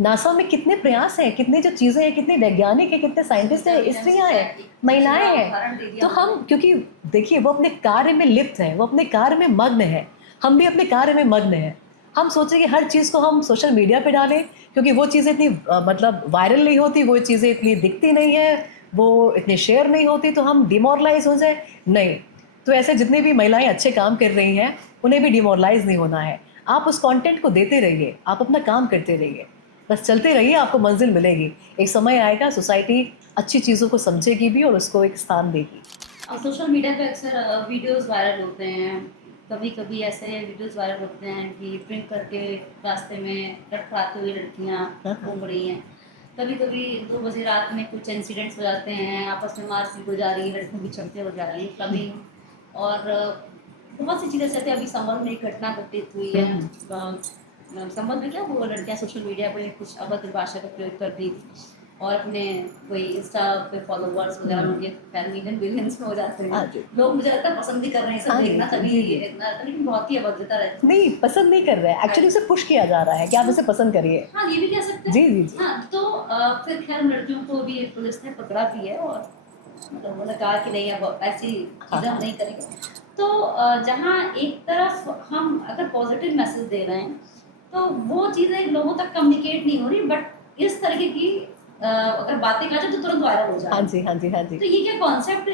नासा में कितने प्रयास हैं, कितनी जो चीज़ें हैं, कितने वैज्ञानिक हैं, कितने साइंटिस्ट हैं, स्त्रियाँ हैं, महिलाएं हैं। तो हम क्योंकि देखिए वो अपने कार्य में लिप्त हैं, वो अपने कार्य में मग्न है, हम भी अपने कार्य में मग्न हैं। हम सोचें कि हर चीज़ को हम सोशल मीडिया पे डालें क्योंकि वो चीज़ें इतनी मतलब वायरल नहीं होती, वो चीज़ें इतनी दिखती नहीं है, वो इतनी शेयर नहीं होती, तो हम डिमोरलाइज हो जाए। नहीं, तो ऐसे जितने भी महिलाएं अच्छे काम कर रही हैं उन्हें भी डिमोरलाइज नहीं होना है। आप उस कंटेंट को देते रहिए, आप अपना काम करते रहिए, बस चलते रहिए, आपको मंजिल मिलेगी। एक समय आएगा सोसाइटी अच्छी चीज़ों को समझेगी भी और उसको एक स्थान देगी। सोशल मीडिया पे अक्सर वीडियोस वायरल होते हैं, कभी कभी ऐसे वीडियोस वायरल होते हैं कि ड्रिंक करके रास्ते में लड़खड़ाते हुए लड़कियाँ घूम रही हैं। कभी कभी 2 बजे रात में कुछ इंसिडेंट्स हो जाते हैं, आपस में मारपीट हो जा रही है, लड़कियों की चढ़ते हो जा रही है कभी, और बहुत सी चीज़ें ऐसे अभी संबंध में एक घटना घटित हुई है। संबंध में क्या, वो लड़कियाँ सोशल मीडिया पर कुछ अभद्र भाषा का प्रयोग कर दी और अपने कोई इंस्टा पे फॉलोवर्स वगैरह उनके 10 मिलियन बिलियंस में हो जाते हैं। लोग मुझे लगता है पसंद भी कर रहे हैं सब देखना, तभी लेकिन बहुत ही अभद्रता रहती है। नहीं, पसंद नहीं कर रहे हैं, एक्चुअली उसे पुश किया जा रहा है कि आप इसे पसंद करिए। हाँ, ये भी कह सकते हैं। जी जी जी। हाँ, तो फिर खैर लड़कियों को भी पुलिस ने पकड़ा भी है और मतलब उन्होंने कहा कि नहीं अब ऐसी चीज़ें हम नहीं करेंगे। तो जहाँ एक तरफ हम अगर पॉजिटिव मैसेज दे रहे हैं तो वो चीज़ें लोगों तक कम्युनिकेट नहीं हो रही, बट इस तरीके की अगर बातें कहा जाए तो तुरंत वायरल हो जाए। हाँ जी हाँ जी हाँ जी। तो ये क्या कॉन्सेप्ट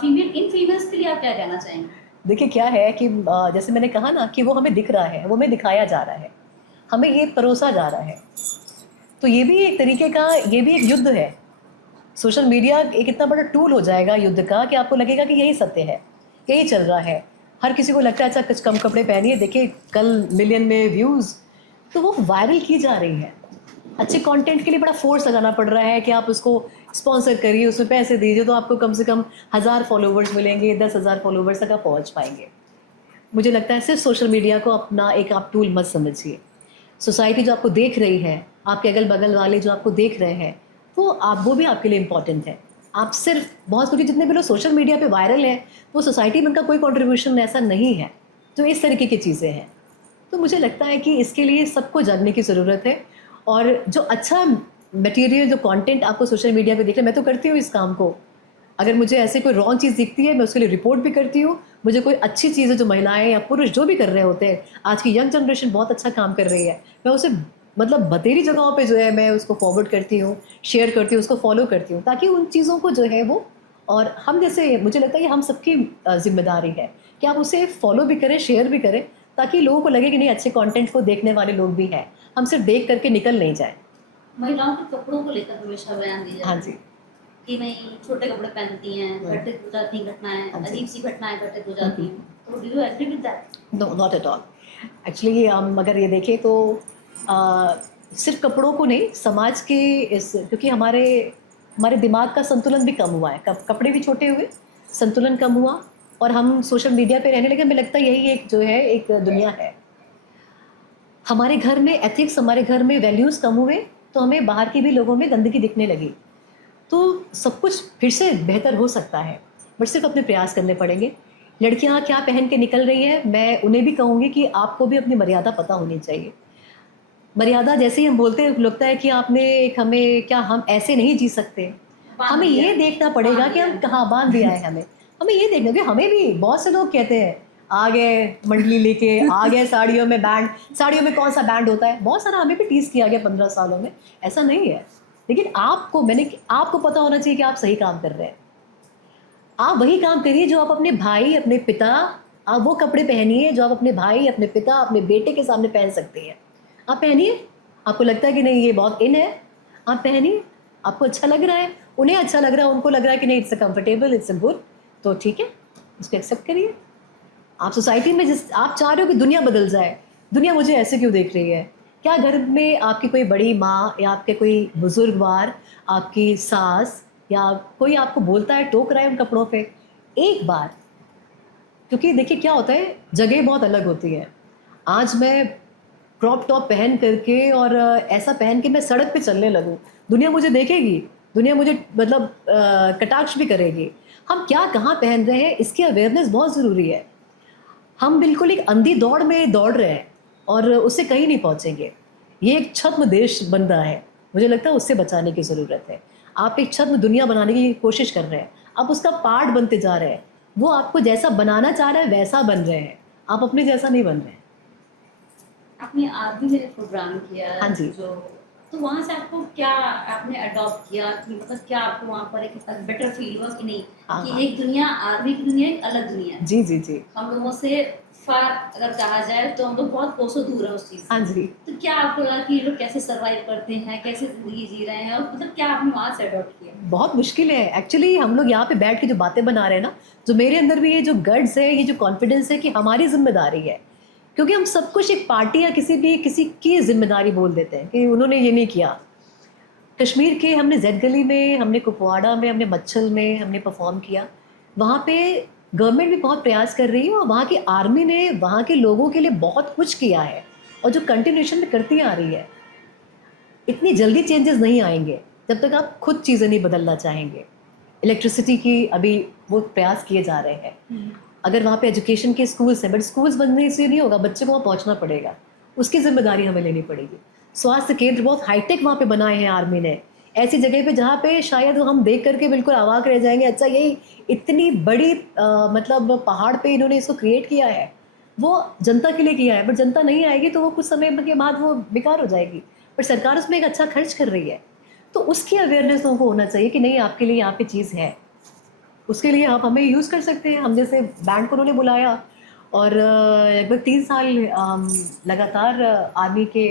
फीमेल्स के लिए आप क्या कहना चाहेंगे? देखिए क्या है कि जैसे मैंने कहा ना कि वो हमें दिख रहा है, वो हमें दिखाया जा रहा है, हमें ये परोसा जा रहा है, तो ये भी एक तरीके का, ये भी एक युद्ध है। सोशल मीडिया एक इतना बड़ा टूल हो जाएगा युद्ध का कि आपको लगेगा कि यही सत्य है, यही चल रहा है। हर किसी को लगता है अच्छा कुछ कम कपड़े पहनिए, देखिए कल मिलियन में व्यूज़, तो वो वायरल की जा रही है। अच्छे कंटेंट के लिए बड़ा फोर्स लगाना पड़ रहा है कि आप उसको स्पॉन्सर करिए, उसमें पैसे दीजिए, तो आपको कम से कम 1000 फॉलोवर्स मिलेंगे, 10,000 फॉलोवर्स तक आप पहुंच पाएंगे। मुझे लगता है सिर्फ सोशल मीडिया को अपना एक आप टूल मत समझिए। सोसाइटी जो आपको देख रही है, आपके अगल बगल वाले जो आपको देख रहे हैं, वो भी आपके लिए इम्पॉर्टेंट है। आप सिर्फ बहुत कुछ, जितने भी लोग सोशल मीडिया पे वायरल हैं, वो सोसाइटी में उनका कोई कंट्रीब्यूशन ऐसा नहीं है। तो इस तरीके की चीज़ें हैं। तो मुझे लगता है कि इसके लिए सबको जानने की ज़रूरत है। और जो अच्छा मटेरियल, जो कंटेंट आपको सोशल मीडिया पे दिख रहा है, मैं तो करती हूँ इस काम को। अगर मुझे ऐसे कोई रॉन्ग चीज़ दिखती है, मैं उसके लिए रिपोर्ट भी करती हूँ। मुझे कोई अच्छी चीज़ है, जो महिलाएं या पुरुष जो भी कर रहे होते हैं, आज की यंग जनरेशन बहुत अच्छा काम कर रही है, मैं उसे मतलब बतेरी जगहों पे जो है मैं उसको फॉरवर्ड करती हूँ, शेयर करती हूँ, उसको फॉलो करती हूँ, ताकि उन चीज़ों को जो है वो, और हम जैसे, मुझे लगता है कि हम सबकी जिम्मेदारी है कि आप उसे फॉलो भी करें, शेयर भी करें, ताकि लोगों को लगे कि नहीं, अच्छे कंटेंट को देखने वाले लोग भी हैं, हम सिर्फ देख करके निकल नहीं जाए। महिलाओं के कपड़ों को लेकर हमेशा बयान दिया हाँ जाता जी। है कि नहीं, छोटे कपड़े पहनती हैं, घटित हो जाती हैं घटनाएं, हाँ जी। अजीब सी घटनाएं घटित हो जाती हैं। तो do you agree with that? No, not at all. Actually हम अगर ये देखें तो सिर्फ कपड़ों को नहीं, समाज के इस, क्योंकि हमारे दिमाग का संतुलन भी कम हुआ है, कपड़े भी छोटे हुए, संतुलन कम हुआ, और हम सोशल मीडिया पे रहने लगे। हमें लगता है यही एक जो है एक दुनिया है। हमारे घर में एथिक्स, हमारे घर में वैल्यूज़ कम हुए, तो हमें बाहर के भी लोगों में गंदगी दिखने लगी। तो सब कुछ फिर से बेहतर हो सकता है, बट सिर्फ अपने प्रयास करने पड़ेंगे। लड़कियां क्या पहन के निकल रही है, मैं उन्हें भी कहूँगी कि आपको भी अपनी मर्यादा पता होनी चाहिए। मर्यादा जैसे ही हम बोलते हैं, लगता है कि आपने एक हमें, क्या हम ऐसे नहीं जी सकते। हमें ये देखना पड़ेगा कि हम कहाँ बांध दिया है। हमें ये देखना, कि हमें भी बहुत से लोग कहते हैं, आ गए मंडली लेके, आ गए साड़ियों में बैंड। साड़ियों में कौन सा बैंड होता है, बहुत सारा हमें भी टीज किया गया 15 सालों में, ऐसा नहीं है। लेकिन आपको पता होना चाहिए कि आप सही काम कर रहे हैं। आप वही काम करिए जो आप अपने भाई, अपने पिता, आप वो कपड़े पहनिए जो आप अपने भाई, अपने पिता, अपने बेटे के सामने पहन सकते हैं। आप पहनिए। आपको लगता है कि नहीं ये बहुत इन है, आप पहनिए। आपको अच्छा लग रहा है, उन्हें अच्छा लग रहा है, उनको लग रहा है कि नहीं, it's a comfortable, it's a good, तो ठीक है, उसको एक्सेप्ट करिए। आप सोसाइटी में आप चाह रहे हो कि दुनिया बदल जाए, दुनिया मुझे ऐसे क्यों देख रही है? क्या घर में आपकी कोई बड़ी माँ या आपके कोई बुजुर्गवार, आपकी सास या कोई आपको बोलता है, टोक रहा है उन कपड़ों पे, एक बार, क्योंकि देखिए क्या होता है, जगह बहुत अलग होती है। आज मैं क्रॉप टॉप पहन करके और ऐसा पहन के मैं सड़क पे चलने लगूं, दुनिया मुझे देखेगी, दुनिया मुझे मतलब कटाक्ष भी करेगी। हम क्या कहाँ पहन रहे हैं, इसकी अवेयरनेस बहुत ज़रूरी है। हम बिल्कुल एक अंधी दौड़ में दौड़ रहे हैं और उससे कहीं नहीं पहुंचेंगे। ये एक छद्म देश बन रहा है, मुझे लगता है उससे बचाने की ज़रूरत है। आप एक छद्म दुनिया बनाने की कोशिश कर रहे हैं, आप उसका पार्ट बनते जा रहे हैं। वो आपको जैसा बनाना चाह रहा है वैसा बन रहे हैं, आप अपने जैसा नहीं बन रहे हैं। आपने आर्मी में प्रोग्राम किया, हाँ जी। जो तो वहाँ से आपको क्या आपने अडॉप्ट किया, कि मतलब क्या आपको वहाँ पर एक बेटर फील हुआ कि नहीं, हाँ, कि हाँ। एक दुनिया, आर्मी की दुनिया एक अलग दुनिया है। जी जी जी। हम लोगों से फार अगर कहा जाए तो हम लोग बहुत कोसों दूर है उस चीज़ से। हाँ जी। तो क्या आपको लगा कि ये लोग कैसे सर्वाइव करते हैं, कैसे ज़िंदगी जी रहे हैं, और मतलब क्या आपने वहाँ से अडॉप्ट किया? बहुत मुश्किल है एक्चुअली। हम लोग यहाँ पे बैठ के जो बातें बना रहे हैं ना, जो मेरे अंदर भी ये जो गट्स है, ये जो कॉन्फिडेंस है कि हमारी जिम्मेदारी है, क्योंकि हम सब कुछ एक पार्टी या किसी की जिम्मेदारी बोल देते हैं कि उन्होंने ये नहीं किया। कश्मीर के हमने जेड गली में, हमने कुपवाड़ा में, हमने मच्छल में हमने परफॉर्म किया। वहाँ पे गवर्नमेंट भी बहुत प्रयास कर रही है और वहाँ की आर्मी ने वहाँ के लोगों के लिए बहुत कुछ किया है और जो कंटिन्यूशन में करती आ रही है। इतनी जल्दी चेंजेस नहीं आएंगे जब तक आप खुद चीज़ें नहीं बदलना चाहेंगे। इलेक्ट्रिसिटी की अभी वो प्रयास किए जा रहे हैं। अगर वहाँ पे एजुकेशन के स्कूल्स हैं, बट स्कूल्स बनने से नहीं होगा, बच्चे को वहाँ पहुँचना पड़ेगा, उसकी जिम्मेदारी हमें लेनी पड़ेगी। स्वास्थ्य केंद्र बहुत हाईटेक वहाँ पे बनाए हैं आर्मी ने, ऐसी जगह पे जहाँ पे शायद हम देख करके बिल्कुल अवाक रह जाएंगे, अच्छा यही इतनी बड़ी मतलब पहाड़ पे इन्होंने इसको क्रिएट किया है। वो जनता के लिए किया है, बट जनता नहीं आएगी तो वो कुछ समय के बाद वो बेकार हो जाएगी। पर सरकार उसमें एक अच्छा खर्च कर रही है, तो उसकी अवेयरनेस लोगों को होना चाहिए कि नहीं, आपके लिए यहाँ पे चीज़ है, उसके लिए आप हमें यूज़ कर सकते हैं। हम जैसे बैंड को उन्होंने बुलाया और लगभग 3 साल लगातार आर्मी के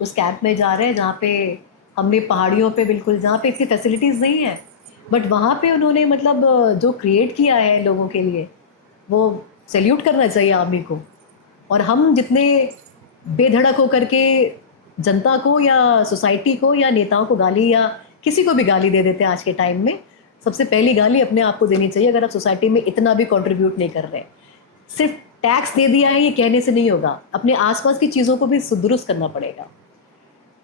उस कैंप में जा रहे हैं जहाँ पे हमने पहाड़ियों पे बिल्कुल, जहाँ पे इतनी फैसिलिटीज़ नहीं है, बट वहाँ पे उन्होंने मतलब जो क्रिएट किया है लोगों के लिए, वो सैल्यूट करना चाहिए आर्मी को। और हम जितने बेधड़क होकर के जनता को या सोसाइटी को या नेताओं को गाली या किसी को भी गाली दे देते हैं आज के टाइम में, सबसे पहली गाली अपने आप को देनी चाहिए अगर आप सोसाइटी में इतना भी कंट्रीब्यूट नहीं कर रहे हैं। सिर्फ टैक्स दे दिया है ये कहने से नहीं होगा, अपने आसपास की चीज़ों को भी दुरुस्त करना पड़ेगा।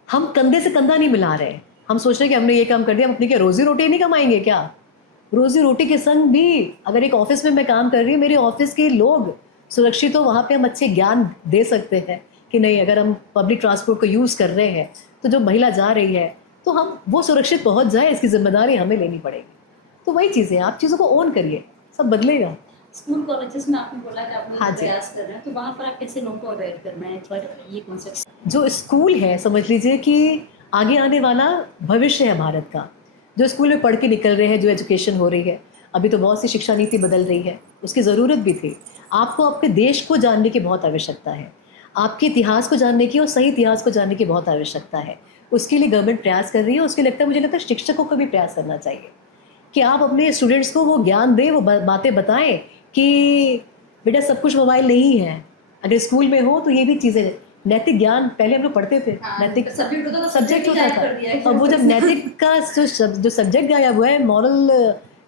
हम कंधे से कंधा नहीं मिला रहे, हम सोच रहे हैं कि हमने ये काम कर दिया, हम अपनी क्या रोजी रोटी नहीं कमाएंगे क्या? रोजी रोटी के संग भी अगर एक ऑफिस में मैं काम कर रही हूँ, मेरे ऑफिस के लोग सुरक्षित हो, वहाँ पे हम अच्छे ज्ञान दे सकते हैं कि नहीं, अगर हम पब्लिक ट्रांसपोर्ट को यूज़ कर रहे हैं तो जो महिला जा रही है तो हम वो सुरक्षित पहुँच जाए, इसकी जिम्मेदारी हमें लेनी पड़ेगी। तो वही चीज़ें, आप चीज़ों को ओन करिए, सब बदलेगा। स्कूल कॉलेजेस में आपने बोला कि आप लोग हाँ जी। प्रयास कर रहे हैं, तो वहाँ पर आप कैसे लोगों को अवेयर करना है पर ये कॉन्सेप्ट? जो स्कूल है, समझ लीजिए कि आगे आने वाला भविष्य है भारत का। जो स्कूल में पढ़ के निकल रहे हैं, जो एजुकेशन हो रही है, अभी तो बहुत सी शिक्षा नीति बदल रही है, उसकी ज़रूरत भी थी। आपको आपके देश को जानने की बहुत आवश्यकता है, आपके इतिहास को जानने की और सही इतिहास को जानने की बहुत आवश्यकता है। उसके लिए गवर्नमेंट प्रयास कर रही है। उसके मुझे लगता है शिक्षकों को भी प्रयास करना चाहिए कि आप अपने स्टूडेंट्स को वो ज्ञान दें, वो बातें बताएं कि बेटा सब कुछ मोबाइल नहीं है। अगर स्कूल में हो तो ये भी चीज़ें, नैतिक ज्ञान पहले हम लोग पढ़ते थे, नैतिक सब्जेक्ट होता था, और वो जब नैतिक का जो सब्जेक्ट गायब हुआ है, मॉरल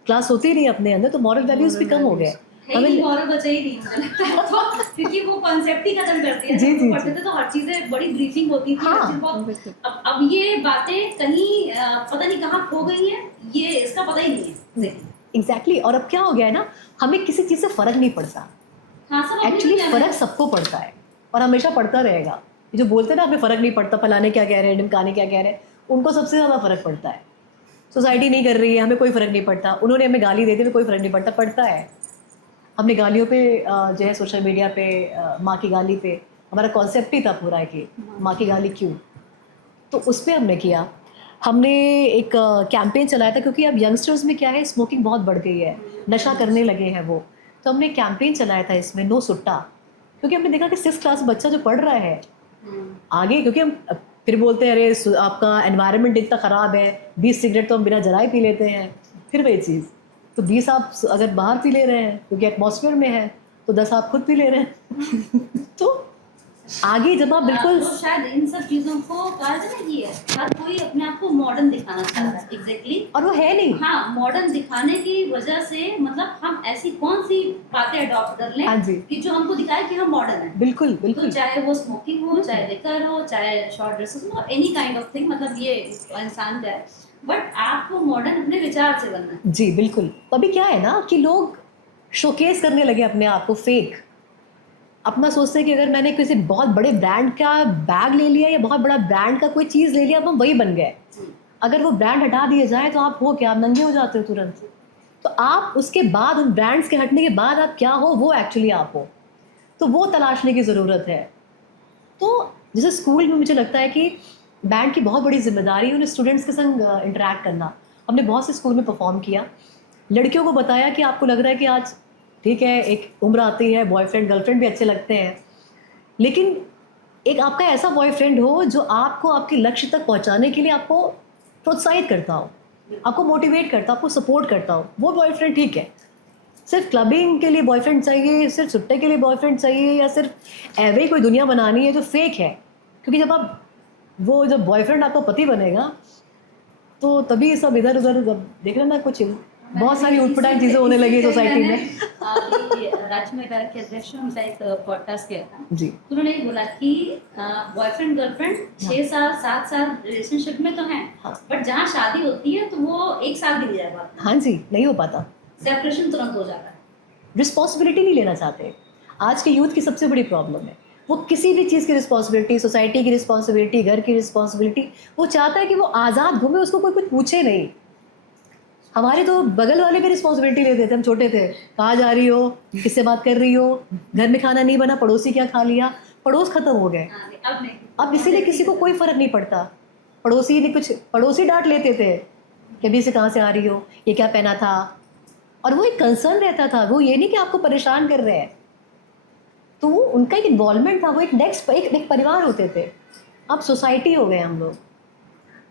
क्लास होती नहीं अपने अंदर, तो मॉरल वैल्यूज भी कम हो गए। हमें मॉरल बचा ही नहीं मुझे लगता है, तो क्योंकि वो कॉन्सेप्ट ही खत्म कर दिया। जी, जी, पढ़ते थे तो हर चीजें बड़ी ब्रीफिंग होती थी। हाँ, अब ये बातें कहीं पता नहीं कहाँ खो गई है, ये इसका पता ही नहीं है। एग्जैक्टली। और अब क्या हो गया है ना, हमें किसी चीज़ से फ़र्क नहीं पड़ता। हाँ, सब एक्चुअली फ़र्क सबको पड़ता है और हमेशा पड़ता रहेगा। जो बोलते हैं ना हमें फ़र्क नहीं पड़ता, फलाने क्या कह रहे हैं, ढिमकाने क्या कह रहे हैं, उनको सबसे ज़्यादा फ़र्क पड़ता है। सोसाइटी नहीं कर रही है, हमें कोई फ़र्क नहीं पड़ता। उन्होंने हमें गाली दे दी, हमें कोई फ़र्क नहीं पड़ता। पड़ता है। हमने गालियों पे जो है सोशल मीडिया पे माँ की गाली पे, हमारा कॉन्सेप्ट ही था पूरा है कि माँ की गाली क्यों, तो उस पर हमने किया। हमने एक कैंपेन चलाया था, क्योंकि अब यंगस्टर्स में क्या है, स्मोकिंग बहुत बढ़ गई है, नशा करने लगे हैं वो। तो हमने कैंपेन चलाया था इसमें, नो सुट्टा। क्योंकि हमने देखा कि 6th क्लास बच्चा जो पढ़ रहा है आगे, क्योंकि हम फिर बोलते हैं अरे आपका एनवायरनमेंट इतना ख़राब है, 20 सिगरेट तो हम बिना जलाए पी लेते हैं। फिर वही चीज़, तो 20 आप अगर बाहर पी ले रहे हैं क्योंकि एटमॉस्फेयर में है, तो 10 आप खुद पी ले रहे हैं। तो आगे जब आप बिल्कुल तो शायद इन सब चीजों को कहा जाए कि हर कोई अपने आप को मॉडर्न दिखाना चाहता है। एग्जैक्टली। और वो है नहीं। हाँ, मॉडर्न दिखाने की वजह से मतलब हम ऐसी कौन सी बातें अडॉप्ट कर लें, हाँ जी, कि जो हमको दिखाए कि हम मॉडर्न हैं। बिल्कुल तो बिल्कुल। चाहे वो स्मोकिंग हो, चाहे लिकर हो, चाहे शॉर्ट ड्रेसेस हो, एनी काइंड ऑफ थिंग, मतलब ये इंसान का है। बट आपको मॉडर्न अपने विचार से बनना है। जी बिल्कुल। अभी क्या है ना कि लोग शोकेस करने लगे अपने आप को, फेक। अपना सोचते हैं कि अगर मैंने किसी बहुत बड़े ब्रांड का बैग ले लिया या बहुत बड़ा ब्रांड का कोई चीज़ ले लिया, अब हम वही बन गए। अगर वो ब्रांड हटा दिए जाए तो आप हो क्या, आप नंगे हो जाते हो तुरंत। तो आप उसके बाद, उन ब्रांड्स के हटने के बाद आप क्या हो, वो एक्चुअली आप हो। तो वो तलाशने की ज़रूरत है। तो जैसे स्कूल में मुझे लगता है कि बैंड की बहुत बड़ी जिम्मेदारी है उन स्टूडेंट्स के संग इंटरेक्ट करना। हमने बहुत से स्कूल में परफॉर्म किया, लड़कियों को बताया कि आपको लग रहा है कि आज ठीक है, एक उम्र आती है, बॉयफ्रेंड गर्लफ्रेंड भी अच्छे लगते हैं, लेकिन एक आपका ऐसा बॉयफ्रेंड हो जो आपको आपके लक्ष्य तक पहुंचाने के लिए आपको प्रोत्साहित करता हो, आपको मोटिवेट करता हो, आपको सपोर्ट करता हो, वो बॉयफ्रेंड ठीक है। सिर्फ क्लबिंग के लिए बॉयफ्रेंड चाहिए, सिर्फ सुट्टे के लिए बॉयफ्रेंड चाहिए, या सिर्फ ऐवे ही कोई दुनिया बनानी है जो फेक है। क्योंकि जब बॉयफ्रेंड आपका पति बनेगा तो तभी सब इधर उधर देख रहे ना, कुछ बहुत सारी उटपटांग चीज़ें होने लगी सोसाइटी में। राजकुमार गारग के अध्यक्ष में उनका एक पॉडकास्ट किया था जी। तो उन्होंने ये बोला कि बॉयफ्रेंड गर्लफ्रेंड 6 साल 7 साल रिलेशनशिप में तो हैं, बट जहाँ शादी होती है तो वो 1 साल भी नहीं रह पाता। हाँ जी, नहीं हो पाता। सेपरेशन तुरंत हो जाता है। रिस्पॉन्सिबिलिटी नहीं लेना चाहते। आज के यूथ की सबसे बड़ी प्रॉब्लम है, वो किसी भी चीज़ की रिस्पॉन्सिबिलिटी, सोसाइटी की रिस्पॉन्सिबिलिटी, घर की रिस्पॉन्सिबिलिटी, वो चाहता है कि वो आज़ाद घूमे, उसको कोई कुछ पूछे नहीं। हमारे तो बगल वाले भी रिस्पॉन्सिबिलिटी लेते थे, हम छोटे थे, कहाँ जा रही हो, किससे बात कर रही हो, घर में खाना नहीं बना, पड़ोसी क्या खा लिया, पड़ोस खत्म हो गए। अब नहीं, अब इसीलिए किसी को कोई फ़र्क नहीं पड़ता। पड़ोसी डांट लेते थे कि अभी से कहाँ से आ रही हो, ये क्या पहना था, और वो एक कंसर्न रहता था। वो ये नहीं कि आपको परेशान कर रहे हैं, तो वो उनका एक इन्वॉल्वमेंट था। वो एक परिवार होते थे। अब सोसाइटी हो गए हम लोग,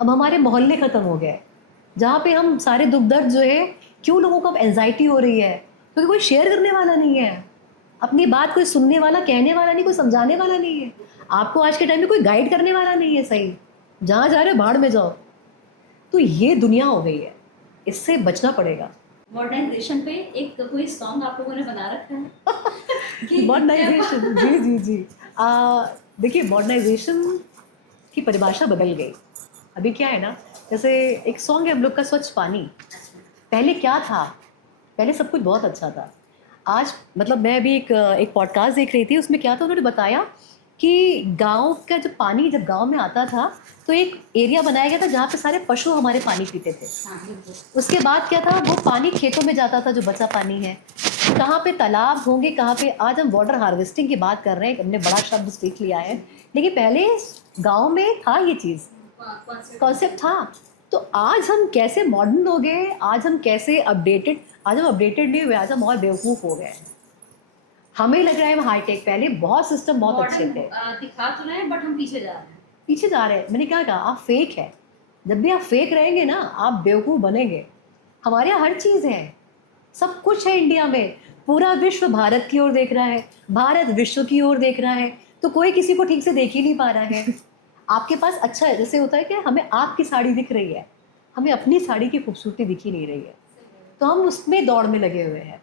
अब हमारे मोहल्ले ख़त्म हो गए, जहाँ पे हम सारे दुख दर्द जो है, क्यों लोगों को अब एंजाइटी हो रही है, क्योंकि कोई शेयर करने वाला नहीं है, अपनी बात कोई सुनने वाला, कहने वाला नहीं, कोई समझाने वाला नहीं है। आपको आज के टाइम में कोई गाइड करने वाला नहीं है सही, जहाँ जा रहे हो भाड़ में जाओ। तो ये दुनिया हो गई है, इससे बचना पड़ेगा। मॉडर्नाइजेशन पे एक कोई सॉन्ग आप लोगों ने बना रखा है? मॉडर्नाइजेशन, जी जी जी। देखिए, मॉडर्नाइजेशन की परिभाषा बदल गई। अभी क्या है ना, जैसे एक सॉन्ग है हम लोग का, स्वच्छ पानी। पहले क्या था? पहले सब कुछ बहुत अच्छा था। आज मतलब मैं अभी एक पॉडकास्ट देख रही थी, उसमें क्या था, उन्होंने बताया कि गाँव का जब पानी जब गाँव में आता था, तो एक एरिया बनाया गया था जहाँ पे सारे पशु हमारे पानी पीते थे। हाँ बिल्कुल। उसके बाद क्या था, वो पानी खेतों में जाता था, जो बचा पानी है। कहाँ पे तालाब होंगे, कहाँ पे, आज हम वाटर हार्वेस्टिंग की बात कर रहे हैं, हमने बड़ा शब्द सीख लिया है, लेकिन पहले गाँव में था ये चीज़, कॉन्सेप्ट था। तो आज हम कैसे मॉडर्न हो गए, आज हम कैसे अपडेटेड, आज हम अपडेटेड नहीं हुए, आज हम और बेवकूफ़ हो गए। हमें लग रहा है हम हाईटेक, पहले बहुत सिस्टम बहुत अच्छे थे। दिखा तो रहे हैं बट हम पीछे जा रहे हैं। पीछे जा रहे हैं। मैंने क्या कहा, आप फेक है। जब भी आप फेक रहेंगे ना, आप बेवकूफ़ बनेंगे। हमारे यहाँ हर चीज़ है, सब कुछ है इंडिया में। पूरा विश्व भारत की ओर देख रहा है, भारत विश्व की ओर देख रहा है, तो कोई किसी को ठीक से देख ही नहीं पा रहा है। आपके पास अच्छा है, जैसे होता है कि हमें आपकी साड़ी दिख रही है, हमें अपनी साड़ी की खूबसूरती दिख ही नहीं रही है, तो हम उसमें दौड़ में लगे हुए हैं,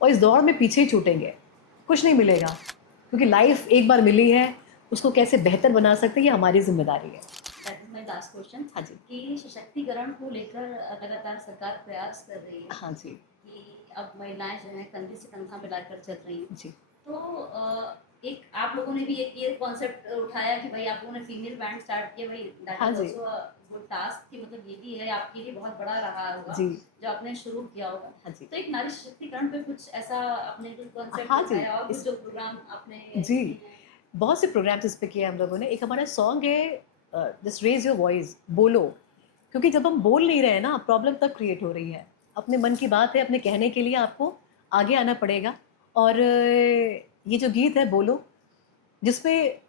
और इस दौड़ में पीछे ही छूटेंगे, कुछ नहीं मिलेगा। क्योंकि लाइफ एक बार मिली है, उसको कैसे बेहतर बना सकते हैं, ये हमारी जिम्मेदारी है। लास्ट क्वेश्चन, हाँ जी। कि सशक्तिकरण को लेकर लगातार सरकार प्रयास कर रही है हाँ जी कि अब महिलाएं जो हैं कंधे से कंधा मिलाकर चल रही हैं। जी। तो एक आप लोगों ने भी एक ये कॉन्सेप्ट उठाया कि भाई आप लोगों ने फीमेल बैंड स्टार्ट किया, भाई दैट हाँ इज जी। आल्सो गुड टास्क, कि मतलब ये भी है आपके लिए बहुत बड़ा रहा होगा जी। जो आपने शुरू किया होगा। हाँ जी। तो एक नारी सशक्तिकरण पे कुछ ऐसा आपने कोई कॉन्सेप्ट हाँ जी। उठाया और कुछ जो प्रोग्राम आपने जी, बहुत से प्रोग्राम्स इस पे किए हम लोगों ने। एक हमारा सॉन्ग है, जस्ट रेज योर वॉइस, बोलो। क्योंकि जब हम बोल नहीं रहे हैं ना, प्रॉब्लम तब क्रिएट हो रही है। अपने मन की बात है, अपने कहने के लिए आपको आगे आना पड़ेगा। और ये जो गीत है बोलो, जिसमें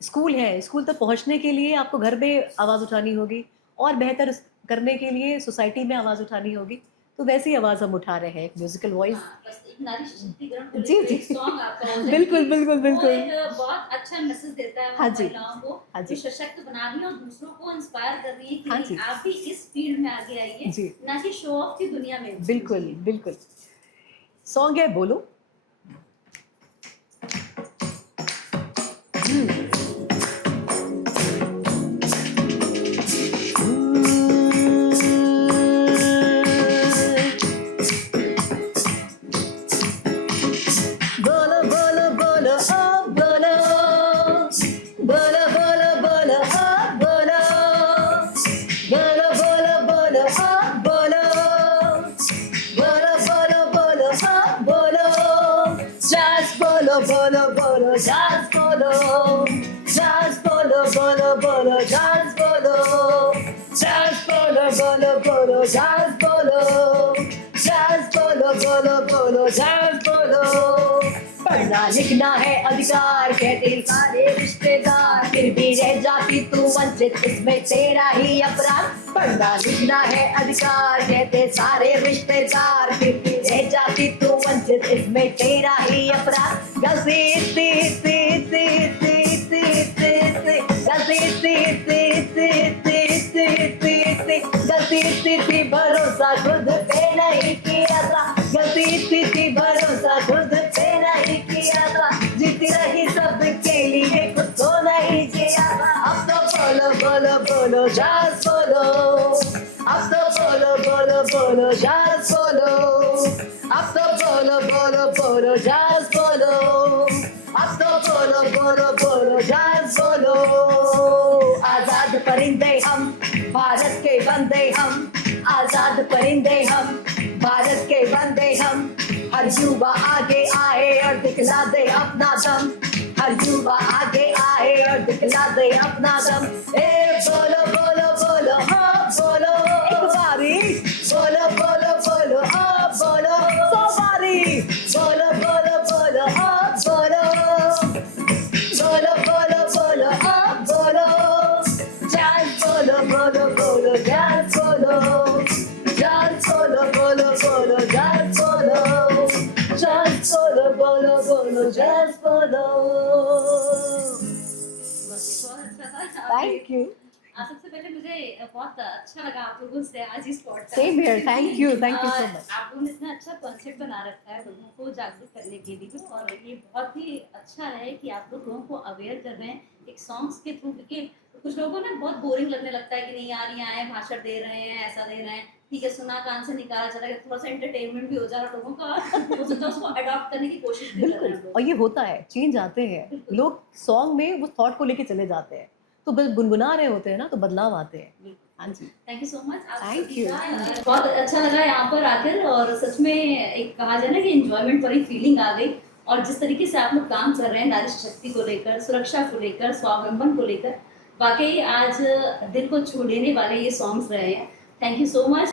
स्कूल है, स्कूल तक पहुंचने के लिए आपको घर में आवाज़ उठानी होगी, और बेहतर करने के लिए सोसाइटी में आवाज़ उठानी होगी। तो वैसी आवाज़ हम उठा रहे हैं, एक म्यूजिकल वॉइस। हाँ, बस एक नारी सशक्तिकरण को जी, लेकर जी। एक सॉन्ग आपका हो जाए बिल्कुल, कि बिल्कुल, वो बिल्कुल। एक बहुत अच्छा मैसेज देता है हाँ हम जी। महिलाओं को, हाँ जी। जो सशक्त बना रही है और दूसरों को इंस्पायर कर रही है कि हाँ नहीं, जी। आप भी इस फील्ड में आगे आइए, जी। ना कि शो ऑफ की दुनिया में। बिल्कुल, बिल्कुल। सॉन्ग है बोलो। बोलो बोलो बोलो ओ बोलो, बोलो बोलो बोलो ओ बोलो, बोलो बोलो बोलो ओ बोलो, बोलो बोलो बोलो ओ बोलो, just बोलो बोलो बोलो, just बोलो, just बोलो बोलो बोलो, just बोलो, just बोलो बोलो बोलो, just बोलो, just बोलो बोलो बोलो, just बोलो। पढ़ना लिखना है अधिकार, कहते सारे रिश्तेदार, फिर भी रह जाती तू वंचित, इसमें तेरा ही अपराध। पढ़ना लिखना है अधिकार, कहते सारे रिश्तेदार, फिर भी रह जाती तू वंचित, इसमें तेरा ही अपराध। गलती ती ती ती ती ती ती ती, गलती ती ती ती ती ती ती ती, गलती ती ती, भरोसा खुद पे नहीं किया था, गलती ती ती, भरोसा खुद पे नहीं किया था, जीती रही सबके लिए, खुद को नहीं जिया था। अब तो बोलो बोलो बोलो, just बोलो, अब तो बोलो बोलो बोलो, just बोलो, अब तो बोलो बोलो बोलो, just बोलो, अब तो बोलो बोलो बोलो, just बोलो। आजाद परिंदे हम, भारत के बंदे हम, आजाद परिंदे हम, भारत के बंदे हम, हर युवा आगे आए और दिखला दे अपना दम, हर युवा आगे आए और दिखला दे अपना दम। ए बोलो बोलो बोलो हाँ बोलो, एक बारी बोलो बोलो बोलो हाँ बोलो, 100 बारी बोलो बोलो बोलो हाँ बोलो, बोलो बोलो बोलो हाँ बोलो, just बोलो बोलो बोलो, just बोलो, just बोलो बोलो बोलो, just बोलो, just बोलो बोलो बोलो, just बोलो। बस ये बहुत अच्छा था। Thank you. सबसे पहले मुझे बहुत अच्छा लगा आप लोगों से आज इस podcast same here, thank you so much. आप लोगों ने इतना अच्छा कॉन्सेप्ट बना रखा है लोगों को जागरूक करने के लिए, और ये बहुत ही अच्छा है कि आप लोगों को अवेयर कर रहे हैं एक सॉन्ग्स के थ्रू, क्योंकि कुछ लोगों को ना बहुत बोरिंग लगने लगता है कि नहीं यार ये आए भाषण दे रहे हैं, ऐसा दे रहे हैं, ठीक है सुना कान से निकाला चला गया, थोड़ा सा एंटरटेनमेंट भी हो जा रहा है लोगों का, वो सोचा उसको अडॉप्ट करने की कोशिश भी कर रहे हैं बिल्कुल, लोग। और ये होता है, चेंज आते हैं बिल्कुल। लोग, सॉन्ग में वो थॉट को लेके चले जाते हैं, तो बस गुनगुना रहे होते हैं ना, तो बदलाव आते हैं। हाँ जी, thank you so much. Thank you. बहुत अच्छा लगा यहाँ पर आकर, और सच में एक कहा जाए ना कि एंजॉयमेंट वाली फीलिंग आ गई, और जिस तरीके से आप लोग काम कर रहे हैं नारी शक्ति को लेकर, सुरक्षा को लेकर, स्वावलंबन को लेकर, वाकई आज दिल को छू लेने वाले ये सॉन्ग्स रहे हैं। Thank you so much.